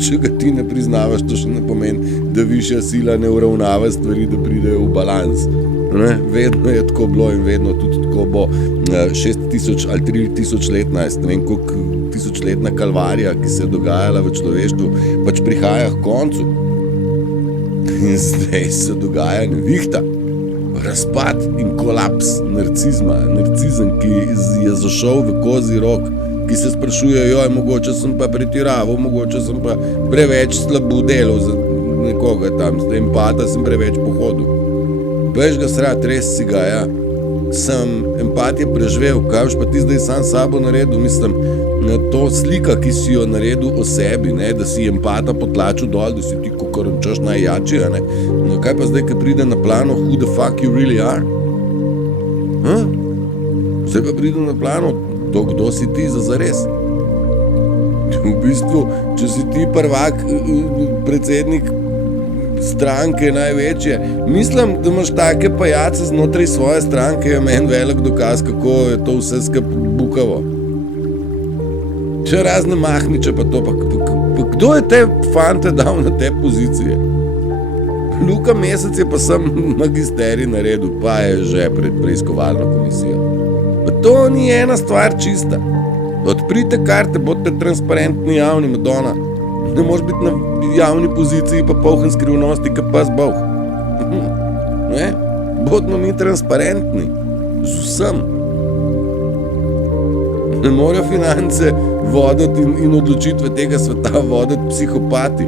Če ga ti ne priznavaš, to še ne pomeni, da višja sila ne uravnava stvari, da pridejo v balans. Ne? Vedno je tako bilo in vedno tudi tako bo 6000 ali 3000 letna, ne vem koliko tisočletna kalvarija, ki se je dogajala v človeštvu, pač prihaja k koncu. In zdaj se dogaja nevihta, razpad in kolaps narcizma, narcizem, ki je zašel v kozji rog, ki se sprašuje, mogoče sem pa pretiraval, mogoče sem pa preveč slabo delal za nekoga tam, z empata sem preveč pohodil. Bež ga srat, res si ga, ja. Sem empat je preživel, kaj boš pa ti zdaj sam sabo naredil, mislim, to slika, ki si jo naredil o sebi, ne, da si empata potlačil dol, da si ti kokorončaš najjači, ne. No, kaj pa zdaj, ko pride na plano, who the fuck you really are? Zdaj pa pride na plano, to, kdo si ti za zares. V bistvu, če si ti prvak, predsednik stranke največje, mislim, da imaš take pajace znotraj svoje stranke, je meni velik dokaz, kako je to vse skup bukavo. Če razne Mahniče pa to, pa kdo je te fante dal na te pozicije? Luka Mesec je pa sam magisterij naredil, pa je že pred preiskovalno komisijo. Pa to ni ena stvar čista. Odprite karte, bodite transparentni, javni, Madonna. Ne moš biti na javni poziciji pa polhen skrivnosti, ka pas boh. Ne? Bodimo mi transparentni. Z vsem. Ne morajo finance voditi in odločitve tega sveta voditi psihopati.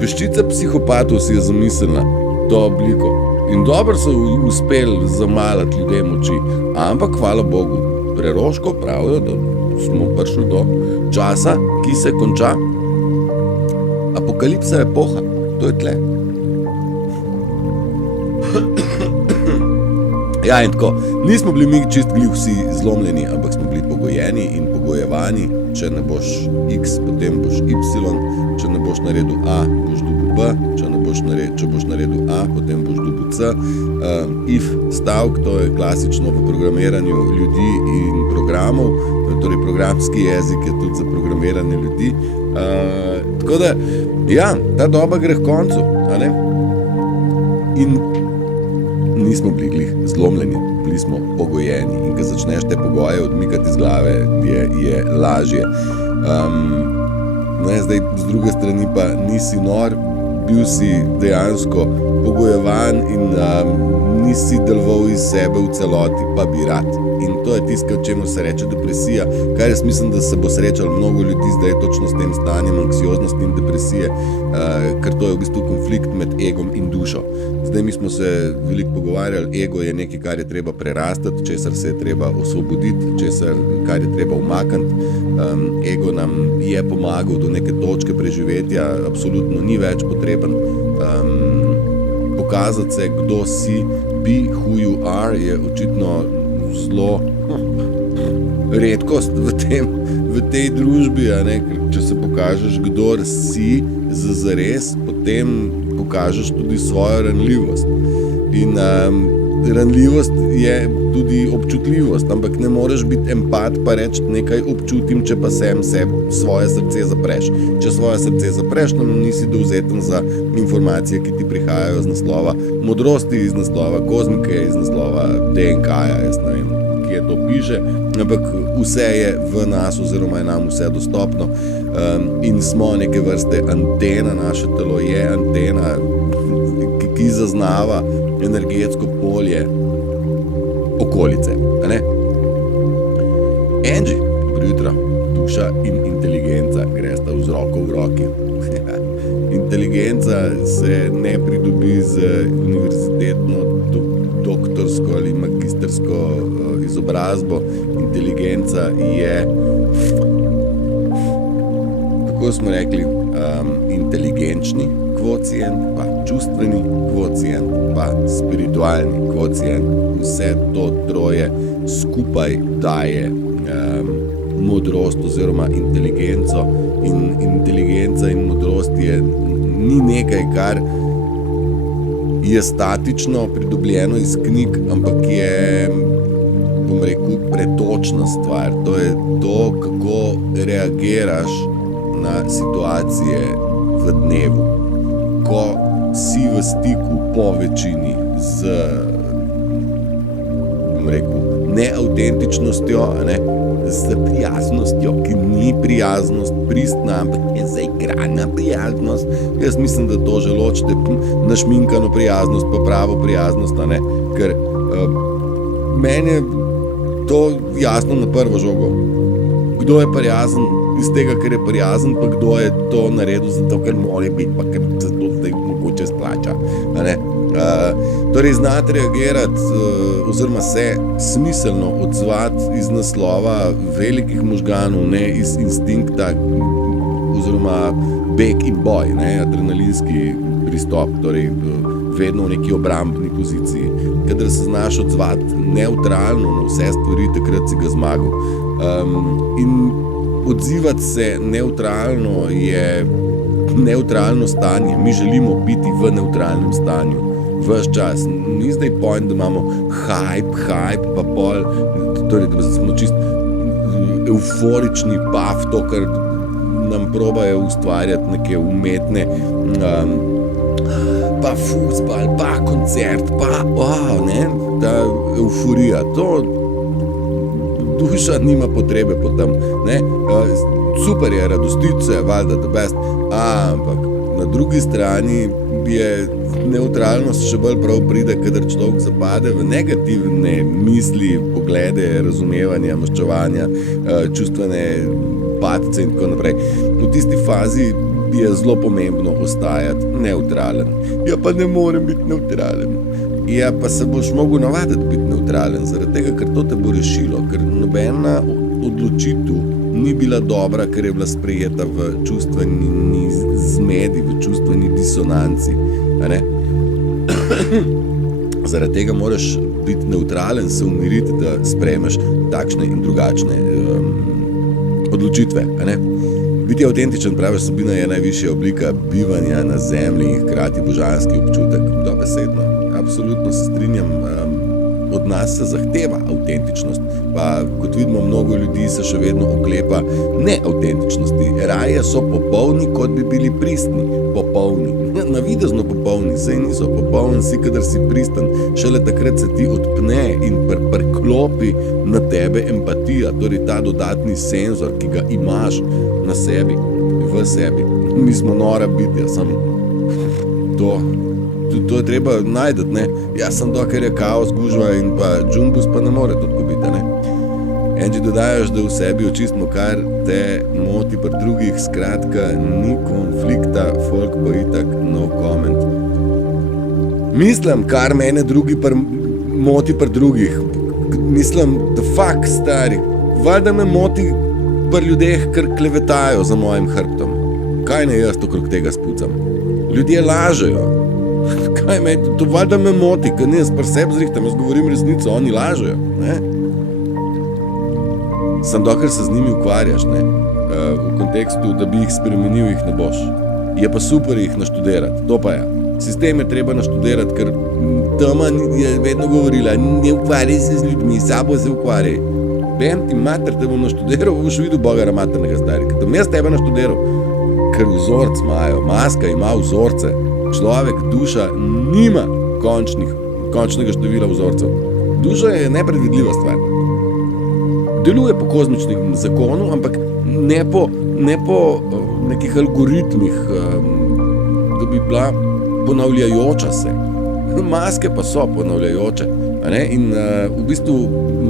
Peščica psihopatov si je zamislila to obliko. In dobro so uspeli zamalati ljudem oči. Ampak, hvala Bogu, preroško pravijo, da smo prišli do časa, ki se konča. Apokalipsa epoha, to je tle. Ja, in tako, nismo bili mi čist glih vsi zlomljeni, ampak smo bili pogojeni in pogojevani. Če ne boš X, potem boš Y, če ne boš naredil A, boš dobil B, če boš naredil A, potem boš dobil C. If stavk, to je klasično v programiranju ljudi in programov, torej programski jezik je tudi za programiranje ljudi. Tako da, ja, ta doba gre k koncu, a ne? In nismo bili glih zlomljeni, bili smo pogojeni. In ko začneš te pogoje odmikati iz glave, je lažje. Zdaj, z druge strani pa nisi nor, bil si dejansko pogojevan in nisi deloval iz sebe v celoti, pa bi rad. In to je tisto, čemu se reče depresija, kar jaz mislim, da se bo srečalo mnogo ljudi zdaj točno s tem stanjem anksioznosti in depresije, ker to je v bistvu konflikt med egom in dušo. Zdaj mi smo se veliko pogovarjali, ego je nekaj, kar je treba prerastati, česar se je treba osvoboditi, kar je treba umakniti. Ego nam je pomagal do neke točke preživetja, absolutno ni več potreben. Pokazati se, kdo si, be who you are, je očitno zelo redkost v tej družbi, a ne? Če se pokažeš, kdor si zares, potem pokažeš tudi svojo ranljivost. In ranljivost je tudi občutljivost, ampak ne moreš biti empat pa reči nekaj občutim, če pa svoje srce zapreš. Če svoje srce zapreš, nisi dovzeten za informacije, ki ti prihajajo z naslova modrosti, iz naslova kozmike, iz naslova DNK-ja, jaz ne vem, kje to piše, ampak vse je v nas oziroma je nam vse dostopno in smo neke vrste antena, naše telo je antena, ki zaznava energetsko polje okolice, a ne? Angie, dobro jutro, duša in inteligenca gresta z roko v roki. Inteligenca se ne pridobi z univerzitetno, doktorsko ali magistersko izobrazbo. Inteligenca je, kako smo rekli, inteligenčni kvocijent, pa čustveni kvocijent, pa spiritualni kvocijent. Vse to troje skupaj daje modrost oziroma inteligenco. In inteligenca in modrost je ni nekaj, kar je statično pridobljeno iz knjig, ampak je, bom rekel, pretočna stvar. To je to, kako reagiraš na situacije v dnevu, ko si v stiku po večini z, bom rekel, neavtentičnostjo, z prijaznostjo, ki ni prijaznost pristna, ampak je zaigrana prijaznost. Jaz mislim, da to že ločite našminkano prijaznost pa pravo prijaznost, ker meni je to jasno na prvo žogo. Kdo je prijazen iz tega, ker je prijazen, pa kdo je to naredil zato, ker mora biti, pa ker se to zdaj mogoče splača. Torej, znati reagirati oziroma se smiselno odzvati iz naslova velikih možganov, ne iz instinkta oziroma beg in boj, adrenalinski pristop, torej vedno v neki obrambni poziciji. Kadar se znaš odzvati nevtralno na vse stvari, takrat si ga zmagal. In odzivati se nevtralno je nevtralno stanje. Mi želimo biti v nevtralnem stanju ves čas. Ni zdaj point, da imamo hype, pa pol, torej da smo čist euforični paf, to, kar nam probajo ustvarjati neke umetne pa fuzbal, pa koncert, pa ta euforija, to duša nima potrebe po tem, super je, radostiti se, valjda the best, ampak na drugi strani je neutralnost še bolj prav pride, kadar človek zapade v negativne misli, poglede, razumevanja, maščevanja, čustvene padce in tako naprej. V tisti fazi je zelo pomembno ostajati neutralen. Ja, pa ne morem biti neutralen. Ja, pa se boš mogel navaditi biti neutralen, zaradi tega, ker to te bo rešilo, ker nobena odločitev ni bila dobra, ker je bila sprejeta v čustveni zmedi, v čustveni disonanci. Zaradi tega moraš biti neutralen, se umiriti, da sprejmeš takšne in drugačne odločitve. Biti avtentičen, praviš, Sabina, je najvišja oblika bivanja na zemlji in hkrati božanski občutek. Dobesedno, absolutno se strinjam. Od nas se zahteva avtentičnost, pa kot vidimo, mnogo ljudi se še vedno oklepa neavtentičnosti. Raje so popolni, kot bi bili pristni. Popolni. Navidezno popolni, saj niso popolni, si kadar si pristen. Šele takrat se ti odpne in preklopi na tebe empatija, torej ta dodatni senzor, ki ga imaš na sebi, v sebi. Mi smo nora bitja, samo to je treba najdeti, Jaz sem dokaj je kaos, gužva in pa džumbus pa ne more to tako biti, Angie, dodajaš, da v sebi očistimo, kar te moti pri drugih, skratka, ni konflikta, folk pa itak no comment. Mislim, kar mene drugi moti pri drugih. Mislim, the fuck, stari. Valjda me moti pri ljudeh, ker klevetajo za mojim hrbtom. Kaj ne jaz okrog tega spucam? Ljudje lažejo. Kaj me, to valjda me moti, ker ne jaz pri sebi zrihtam, jaz govorim resnico, oni lažejo, Sam dokler se z njimi ukvarjaš, v kontekstu, da bi jih spremenil, jih ne boš. Je pa super jih naštudirati, to pa je. Sistem je treba naštudirati, ker Toma je vedno govorila, ne ukvarjaj se z ljudmi, sabo se ukvarjaj. Vem ti, mater, te bom naštudiral, boš videl Boga maternega stari, ker tam jaz tebe naštudiral. Ker vzorc imajo, maska ima vzorce. Človek, duša, nima končnega števila vzorcev. Duša je nepredvidljiva stvar. Deluje po kozmičnem zakonu, ampak ne po nekih algoritmih, da bi bila ponavljajoča se. Maske pa so ponavljajoče. In v bistvu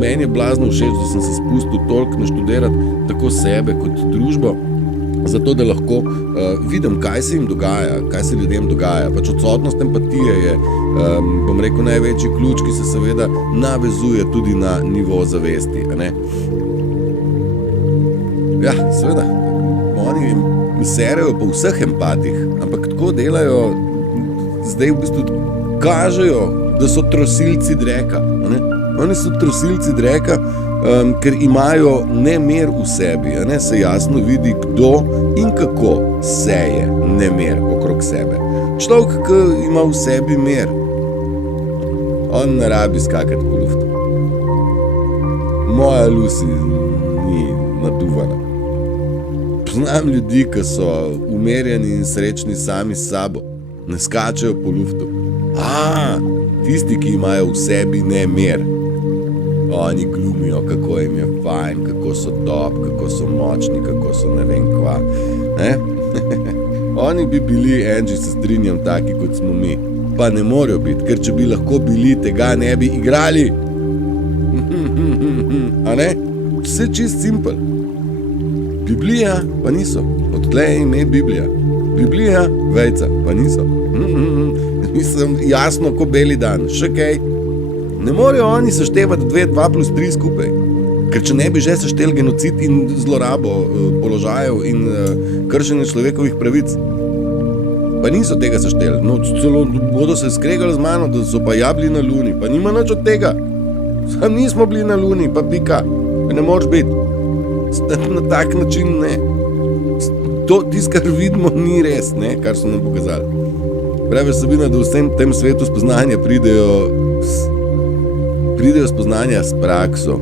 meni je blazno všeč, da sem se spustil toliko naštudirati tako sebe kot družbo, zato da lahko vidim, kaj se jim dogaja, kaj se ljudem dogaja. Pač odsotnost empatije je, bom rekel, največji ključ, ki se seveda navezuje tudi na nivo zavesti. Ja, seveda, oni serejo po vseh empatih, ampak tako delajo, zdaj v bistvu kažejo, da so trosilci dreka. Oni so trosilci dreka, ker imajo nemer v sebi, a ne, se jasno vidi, kdo in kako seje nemer okrog sebe. Človek, ki ima v sebi mer, on ne rabi skakati po luftu. Moja Lucy ni naduvana. Poznam ljudi, ki so umerjeni in srečni sami s sabo, ne skačejo po luftu. Tisti, ki imajo v sebi nemer, oni glumijo, kako jim je fajn, kako so top, kako so močni, kako so ne vem kva. Oni bi bili, Angie, se strinjam, taki kot smo mi. Pa ne morajo biti, ker če bi lahko bili, tega ne bi igrali. A ne? Vse čist simpel. Biblija pa niso. Odtlej je ime Biblija. Biblija, vejca, pa niso. Mislim, jasno, ko beli dan. Še kaj? Ne morejo oni seštevati 2 plus 3 skupaj. Ker če ne bi že sešteli genocid in zlorabo položajev in kršenje človekovih pravic. Pa niso tega sešteli. No, celo bodo se skregali z mano, da so pa ja bili na Luni. Pa nima nič od tega. Sam nismo bili na Luni, pa pika. Pa ne moreš biti. Na tak način ne. Tisto, kar vidimo, ni res, ne, kar so nam pokazali. Pravi Sabina, da v vsem tem svetu spoznanja pridejo spoznanja s prakso.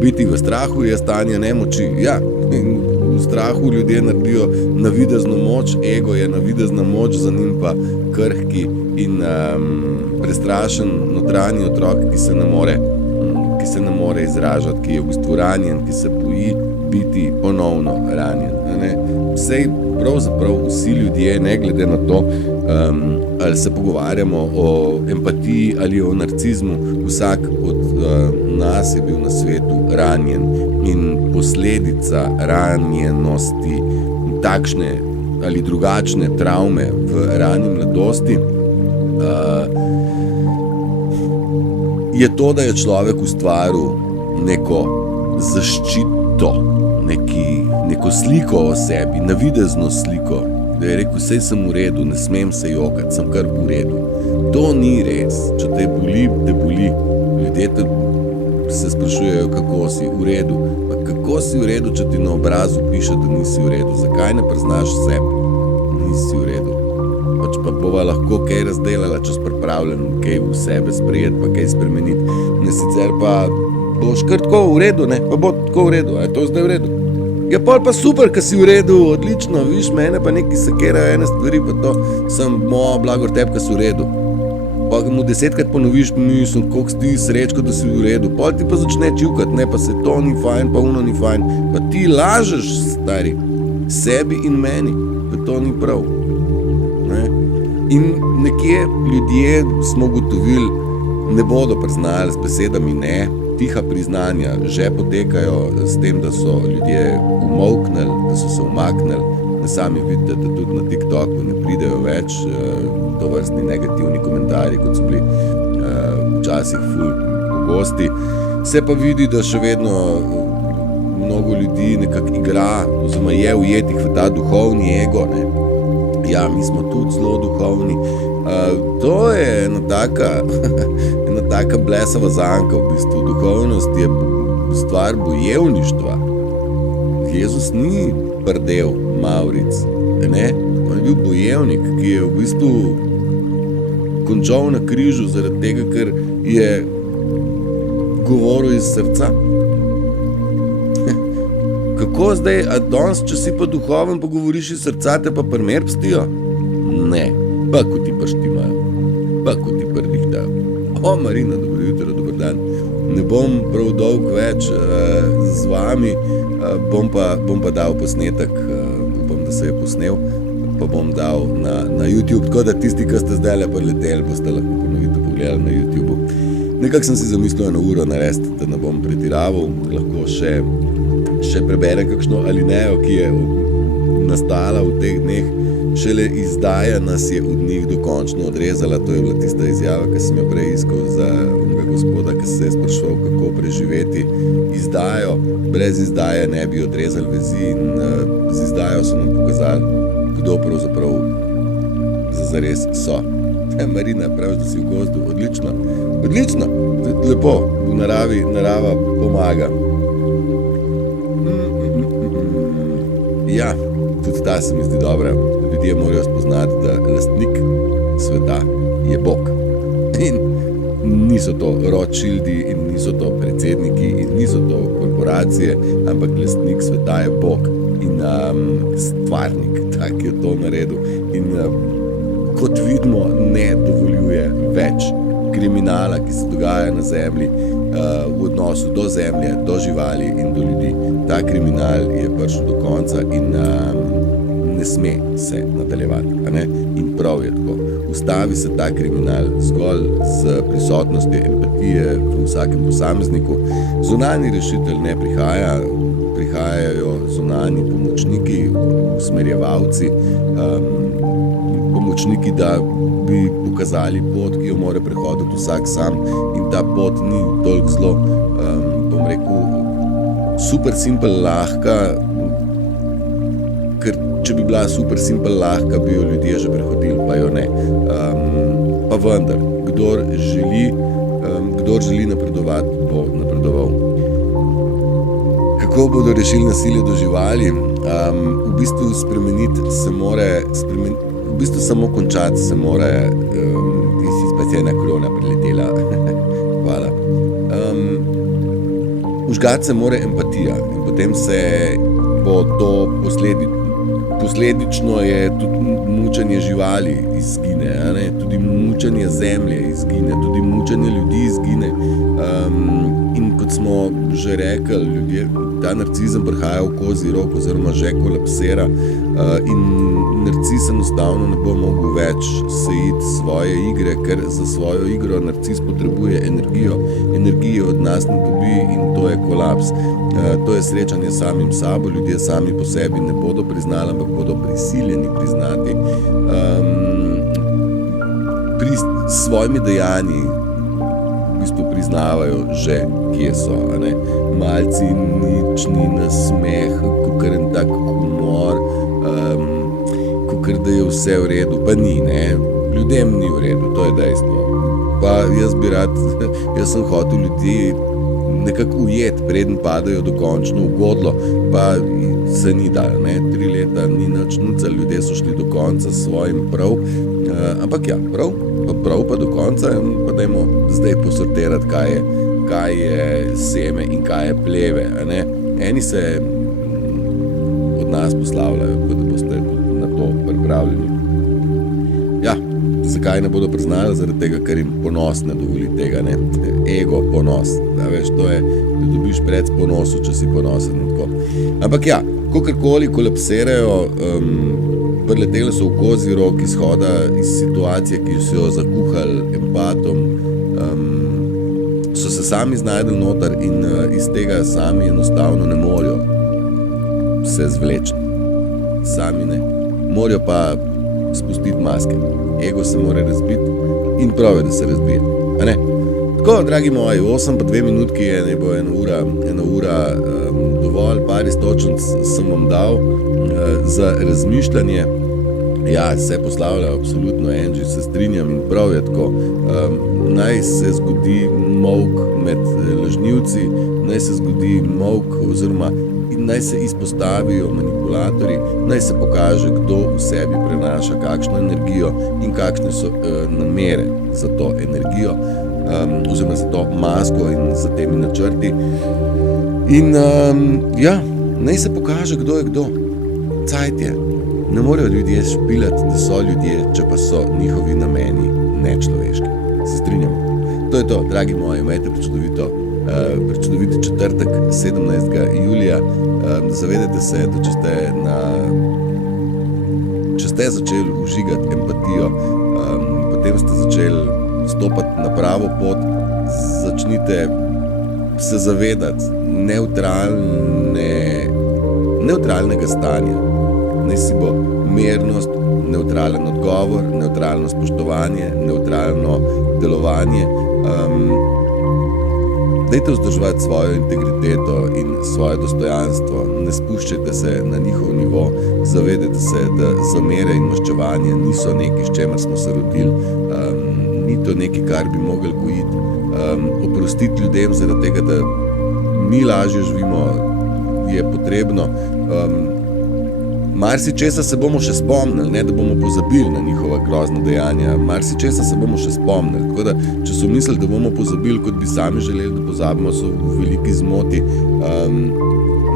Biti v strahu je stanje nemoči. Ja, in v strahu ljudje naredijo navidezno moč, ego je navidezna moč, za njim pa krhki in prestrašen notranji otrok, ki se ne more izražati, ki je v bistvu ranjen, ki se boji biti ponovno ranjen. Vsej pravzaprav vsi ljudje, ne glede na to, ali se pogovarjamo o empatiji ali o narcizmu, vsak od nas je bil na svetu ranjen in posledica ranjenosti, takšne ali drugačne travme v rani mladosti, je to, da je človek ustvaril neko zaščito, neko sliko o sebi, navidezno sliko, da je rekel, sej sem v redu, ne smem se jokati, sem kar v redu. To ni res. Če te boli, te boli. Ljudje se sprašujejo, kako si v redu. Pa kako si v redu, če ti na obrazu piše, da nisi v redu? Zakaj ne priznaš sebe? Nisi v redu. Pač pa bova lahko kaj razdelala, če si pripravljen kaj v sebe sprejeti, pa kaj spremeniti. Ne sicer pa boš kar tako v redu, ne? Pa bo tako v redu. A je to zdaj v redu? Ja, pol pa super, ka si v redu, odlično, viš, mene pa neki sekerajo ene stvari, pa to sem blagor teb, ka si v redu. Pa mu 10krat ponoviš, mislim, koliko si ti srečko, da si v redu. Pol ti pa začne čivkati, ne, pa se to ni fajn, pa uno ni fajn. Pa ti lažeš, stari, sebi in meni, da to ni prav. Ne? In nekje ljudje smo ugotovili, ne bodo priznali z besedami ne, tiha priznanja že potekajo s tem, da so ljudje umolknili, da so se umaknili. Sami vidite, da tudi na TikToku ne pridejo več tovrstni negativni komentarji, kot so bili včasih ful pogosti. Se pa vidi, da še vedno mnogo ljudi nekako igra, oziroma je ujetih v ta duhovni ego. Ne? Ja, mi smo tudi zelo duhovni. To je ena taka blesava zanka, v bistvu. Duhovnost je stvar bojevništva. Jezus ni prdel Mavric, ne? On je bil bojevnik, ki je v bistvu končal na križu zaradi tega, ker je govoril iz srca. Kako zdaj, a danes, če si pa duhoven, pa govoriš iz srca, te pa primer pstijo? Ne, pa ko ti paštimajo, pa ko ti prdihtajo. Marina, dobro jutro, dober dan. Ne bom prav dolg več z vami, bom pa dal posnetek, upam, da se je posnel, pa bom dal na YouTube, tako da tisti, ki ste zdaj le podleteli, boste lahko ponovito pogledali na YouTube. Nekako sem si zamislil eno uro narediti, da ne bom pretiraval, lahko še preberem kakšno alinejo, ki je nastala v teh dneh. Šele izdaja nas je od njih dokončno odrezala. To je bila tista izjava, ki sem jo prej iskal za onega gospoda, ki se je spraševal, kako preživeti izdajo. Brez izdaje ne bi odrezali vezi in z izdajo so nam pokazali, kdo pravzaprav zares so. Marina, praviš, da si v gozdu? Odlično. Lepo, v narava pomaga. Ja, tudi ta se mi zdi dobra. Ljudje morajo spoznati, da lastnik sveta je Bog. In niso to Rothschildi in niso to predsedniki in niso to korporacije, ampak lastnik sveta je Bog in stvarnik, tak je to naredil. In kot vidimo, ne dovoljuje več kriminala, ki se dogaja na zemlji, v odnosu do zemlje, do živali in do ljudi. Ta kriminal je prišel do konca in ne sme se nadaljevati. In prav je tako. Ustavi se ta kriminal zgolj z prisotnostjo empatije v vsakem posamezniku. Zunanji rešitelj ne prihaja, prihajajo zunanji pomočniki, usmerjevalci, pomočniki, da bi pokazali pot, ki jo mora prehoditi vsak sam, in ta pot ni toliko zelo, bom rekel, super simpel lahka, ker če bi bila super simpel lahka, bi jo ljudje že prehodili, pa jo ne. Pa vendar, kdor želi napredovati, bo napredoval. Kako bodo rešili nasilje do živali? V bistvu spremeniti se more, v bistvu samo končati se more, ti si spet ena korona priletela, hvala. Vžgati se more empatija in potem se bo to posledično je tudi mučenje živali izgine, tudi mučenje zemlje izgine, tudi mučenje ljudi izgine. In kot smo že rekli, ljudje, ta narcizem prihaja v kozji rok oziroma že kolapsira in narcis enostavno ne bo mogel več sejiti svoje igre, ker za svojo igro narcis potrebuje energijo. Energijo od nas ne dobi in to je kolaps. To je srečanje samim sabo, ljudje sami po sebi ne bodo priznali, ampak bodo prisiljeni priznati. Pri svojimi dejanji v bistvu priznavajo že, kje so. Malci nični nasmeh, kakor en tak humor, kakor da je vse v redu, pa ni, ne. Ljudem ni v redu, to je dejstvo. Pa jaz sem hotel ljudi nekako ujet, preden padajo dokončno v godlo, pa se ni dal, 3 leta ni nič nuca, ljudje so šli do konca s svojim prav, ampak ja, prav pa do konca, pa dajmo zdaj posortirati, kaj je seme in kaj je pleve, Eni se od nas poslavljajo, da boste na to pripravljeni. Ja, zakaj ne bodo priznali? Zaradi tega, ker jim ponos ne dovoli tega, Ego, ponos, veš, to je, da dobiš pred ponosu, če si ponosen in tako. Ampak ja, kakorkoli kolapsirajo, prileteli so v kozji rok izhoda iz situacije, ki so jo zakuhali empatom, so se sami znajdli noter in iz tega sami enostavno ne morejo se zvleči. Sami ne. Morajo pa spustiti maske. Ego se mora razbiti in prav je, da se razbije. Tako, dragi moji, 8 pa 2 minutki je, ne bo ena ura dovolj, par istočnic sem vam dal za razmišljanje. Ja, se poslavlja, absolutno, Angie, se strinjam in prav je tako. Naj se zgodi molk med lažnivci, naj se zgodi molk oziroma naj se izpostavijo manipulatorji, naj se pokaže, kdo v sebi prenaša kakšno energijo in kakšne so namere za to energijo oziroma za to masko in za temi načrti. In ja, naj se pokaže, kdo je kdo. Cajt je. Ne morejo ljudje špilati, da so ljudje, če pa so njihovi nameni nečloveški. Se strinjamo. To je to, dragi moji, imejte prečudoviti četrtek, 17. julija. Zavedajte se, da če ste začeli užigati empatijo, potem ste začeli stopati na pravo pot, začnite se zavedati neutralnega stanja. Naj si bo mirnost, neutralen odgovor, neutralno spoštovanje, neutralno delovanje. Dajte vzdrževati svojo integriteto in svoje dostojanstvo. Ne spuščajte se na njihov nivo. Zavedajte se, da zamere in maščevanje niso nekaj, s čemer smo se rodili. Ni to nekaj, kar bi mogli gojiti. Oprostiti ljudem zaradi tega, da mi lažje živimo, je potrebno. Marsičesa se bomo še spomnili, ne da bomo pozabili na njihova grozna dejanja, marsičesa se bomo še spomnili. Tako da, če so mislili, da bomo pozabili, kot bi sami želeli, da pozabimo, so v veliki zmoti.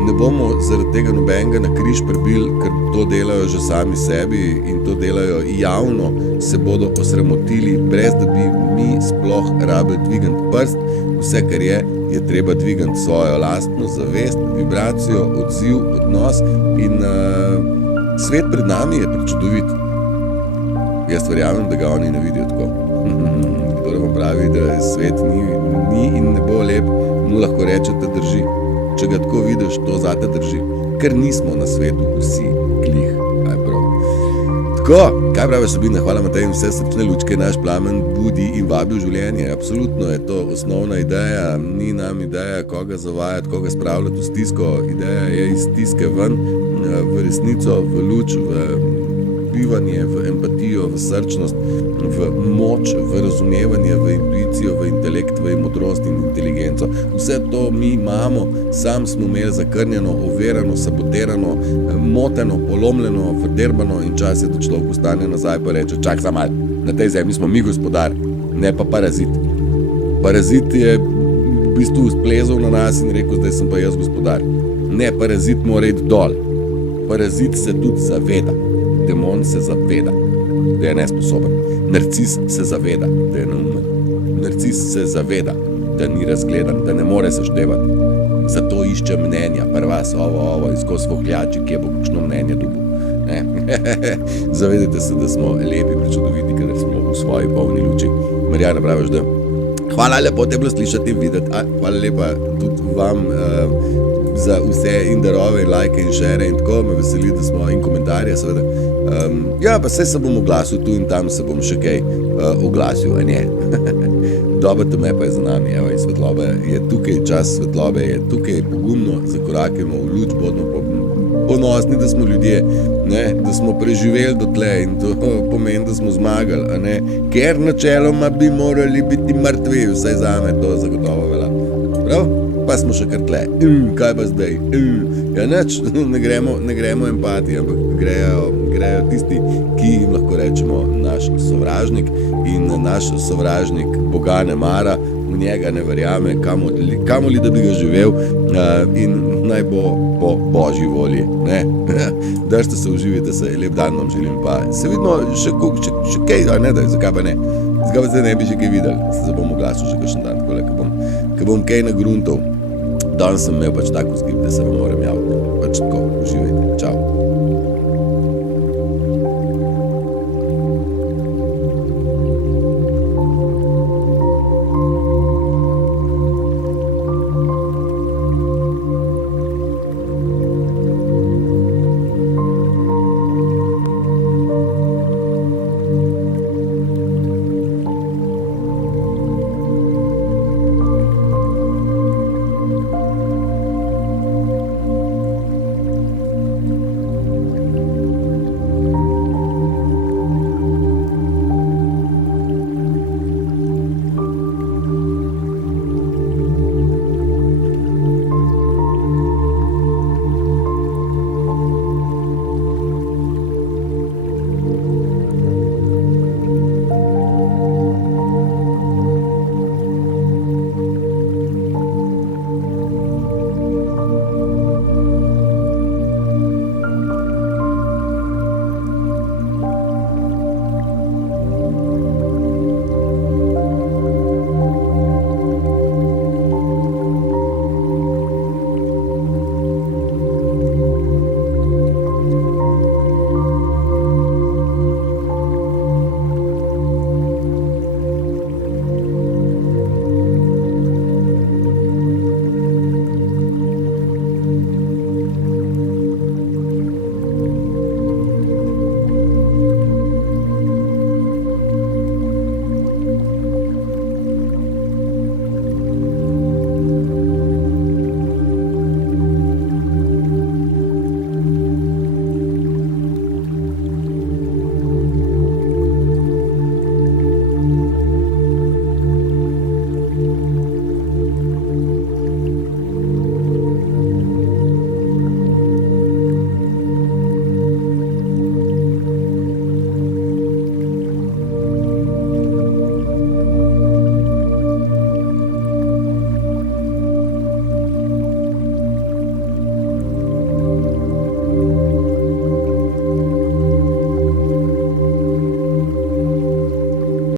Ne bomo zaradi tega nobenega na križ prebili, ker to delajo že sami sebi in to delajo javno, se bodo osramotili, brez da bi mi sploh rabili dvigant prst. Vse, kar je treba dvigant svojo lastno zavest, vibracijo, odziv, odnos in svet pred nami je prečudovit. Jaz verjamem, da ga oni ne vidijo tako. Kdo vam pravi, da svet ni in ne bo lep, mu lahko reče, da drži. Če ga tako vidiš, to zate drži. Ker nismo na svetu vsi glih. Tako, kaj pravi Sabina? Hvala Matej in vse srčne lučke, naš plamen budi in vabi v življenje. Absolutno je to osnovna ideja, ni nam ideja koga zavajati, koga spravljati v stisko. Ideja je iz stiske ven, v resnico, v luč, v bivanje, v empatijo, v srčnost, v moč, v razumevanje, v intuicijo, v intelekt, v modrost in inteligenco. Vse to mi imamo, sam smo imeli zakrnjeno, overano, sabotirano, moteno, polomljeno, vrdrbano in čas je, da človek ustane nazaj pa reče, čak za malo, na tej zemlji smo mi gospodar, ne pa parazit. Parazit je v bistvu splezal na nas in rekel, zdaj sem pa jaz gospodar. Ne, parazit mora iti dol. Parazit se tudi zaveda. Demon se zaveda, da je nesposoben. Narcis se zaveda, da je neumen. Narcis se zaveda, da ni razgledan, da ne more seštevati. Zato išče mnenja, prvas, ovo, izkos vohljači, kje bo kakšno mnenje dobil. Zavedajte se, da smo lepi, prečudoviti, kadar smo v svoji polni luči. Marjana, praviš, da hvala lepo te bilo slišati in videti. Hvala lepa tudi vam za vse in darove, lajke in šere in tako, me veseli, da smo in komentarje seveda. Ja, pa saj se bom oglasil tu in tam, se bom še kaj oglasil, a ne? Doba teme pa je za nami, evo, in svetlobe je tukaj, čas svetlobe je tukaj, pogumno zakorakimo v luč, bodimo ponosni, da smo ljudje, ne? Da smo preživeli dotle in to pomeni, da smo zmagali, a ne? Ker načeloma bi morali biti mrtvi, vsaj zame to zagotovo velja. Prav? Pa smo še kar tle. Kaj pa zdaj? Ja, nič, ne gremo empatiji, ampak grejo tisti, ki jim lahko rečemo naš sovražnik in naš sovražnik Boga ne mara, v njega ne verjame, kamoli da bi ga živel in naj bo po božji volji. Držite se, uživite se, lep dan vam želim, pa se vidimo še kaj, a ne, zakaj pa ne? Zakaj pa zdaj ne bi še kaj videli, se bom oglasil še kakšen dan, ko bom kaj nagruntov. Danes sem imel pač tako skip, da se vam moram javiti.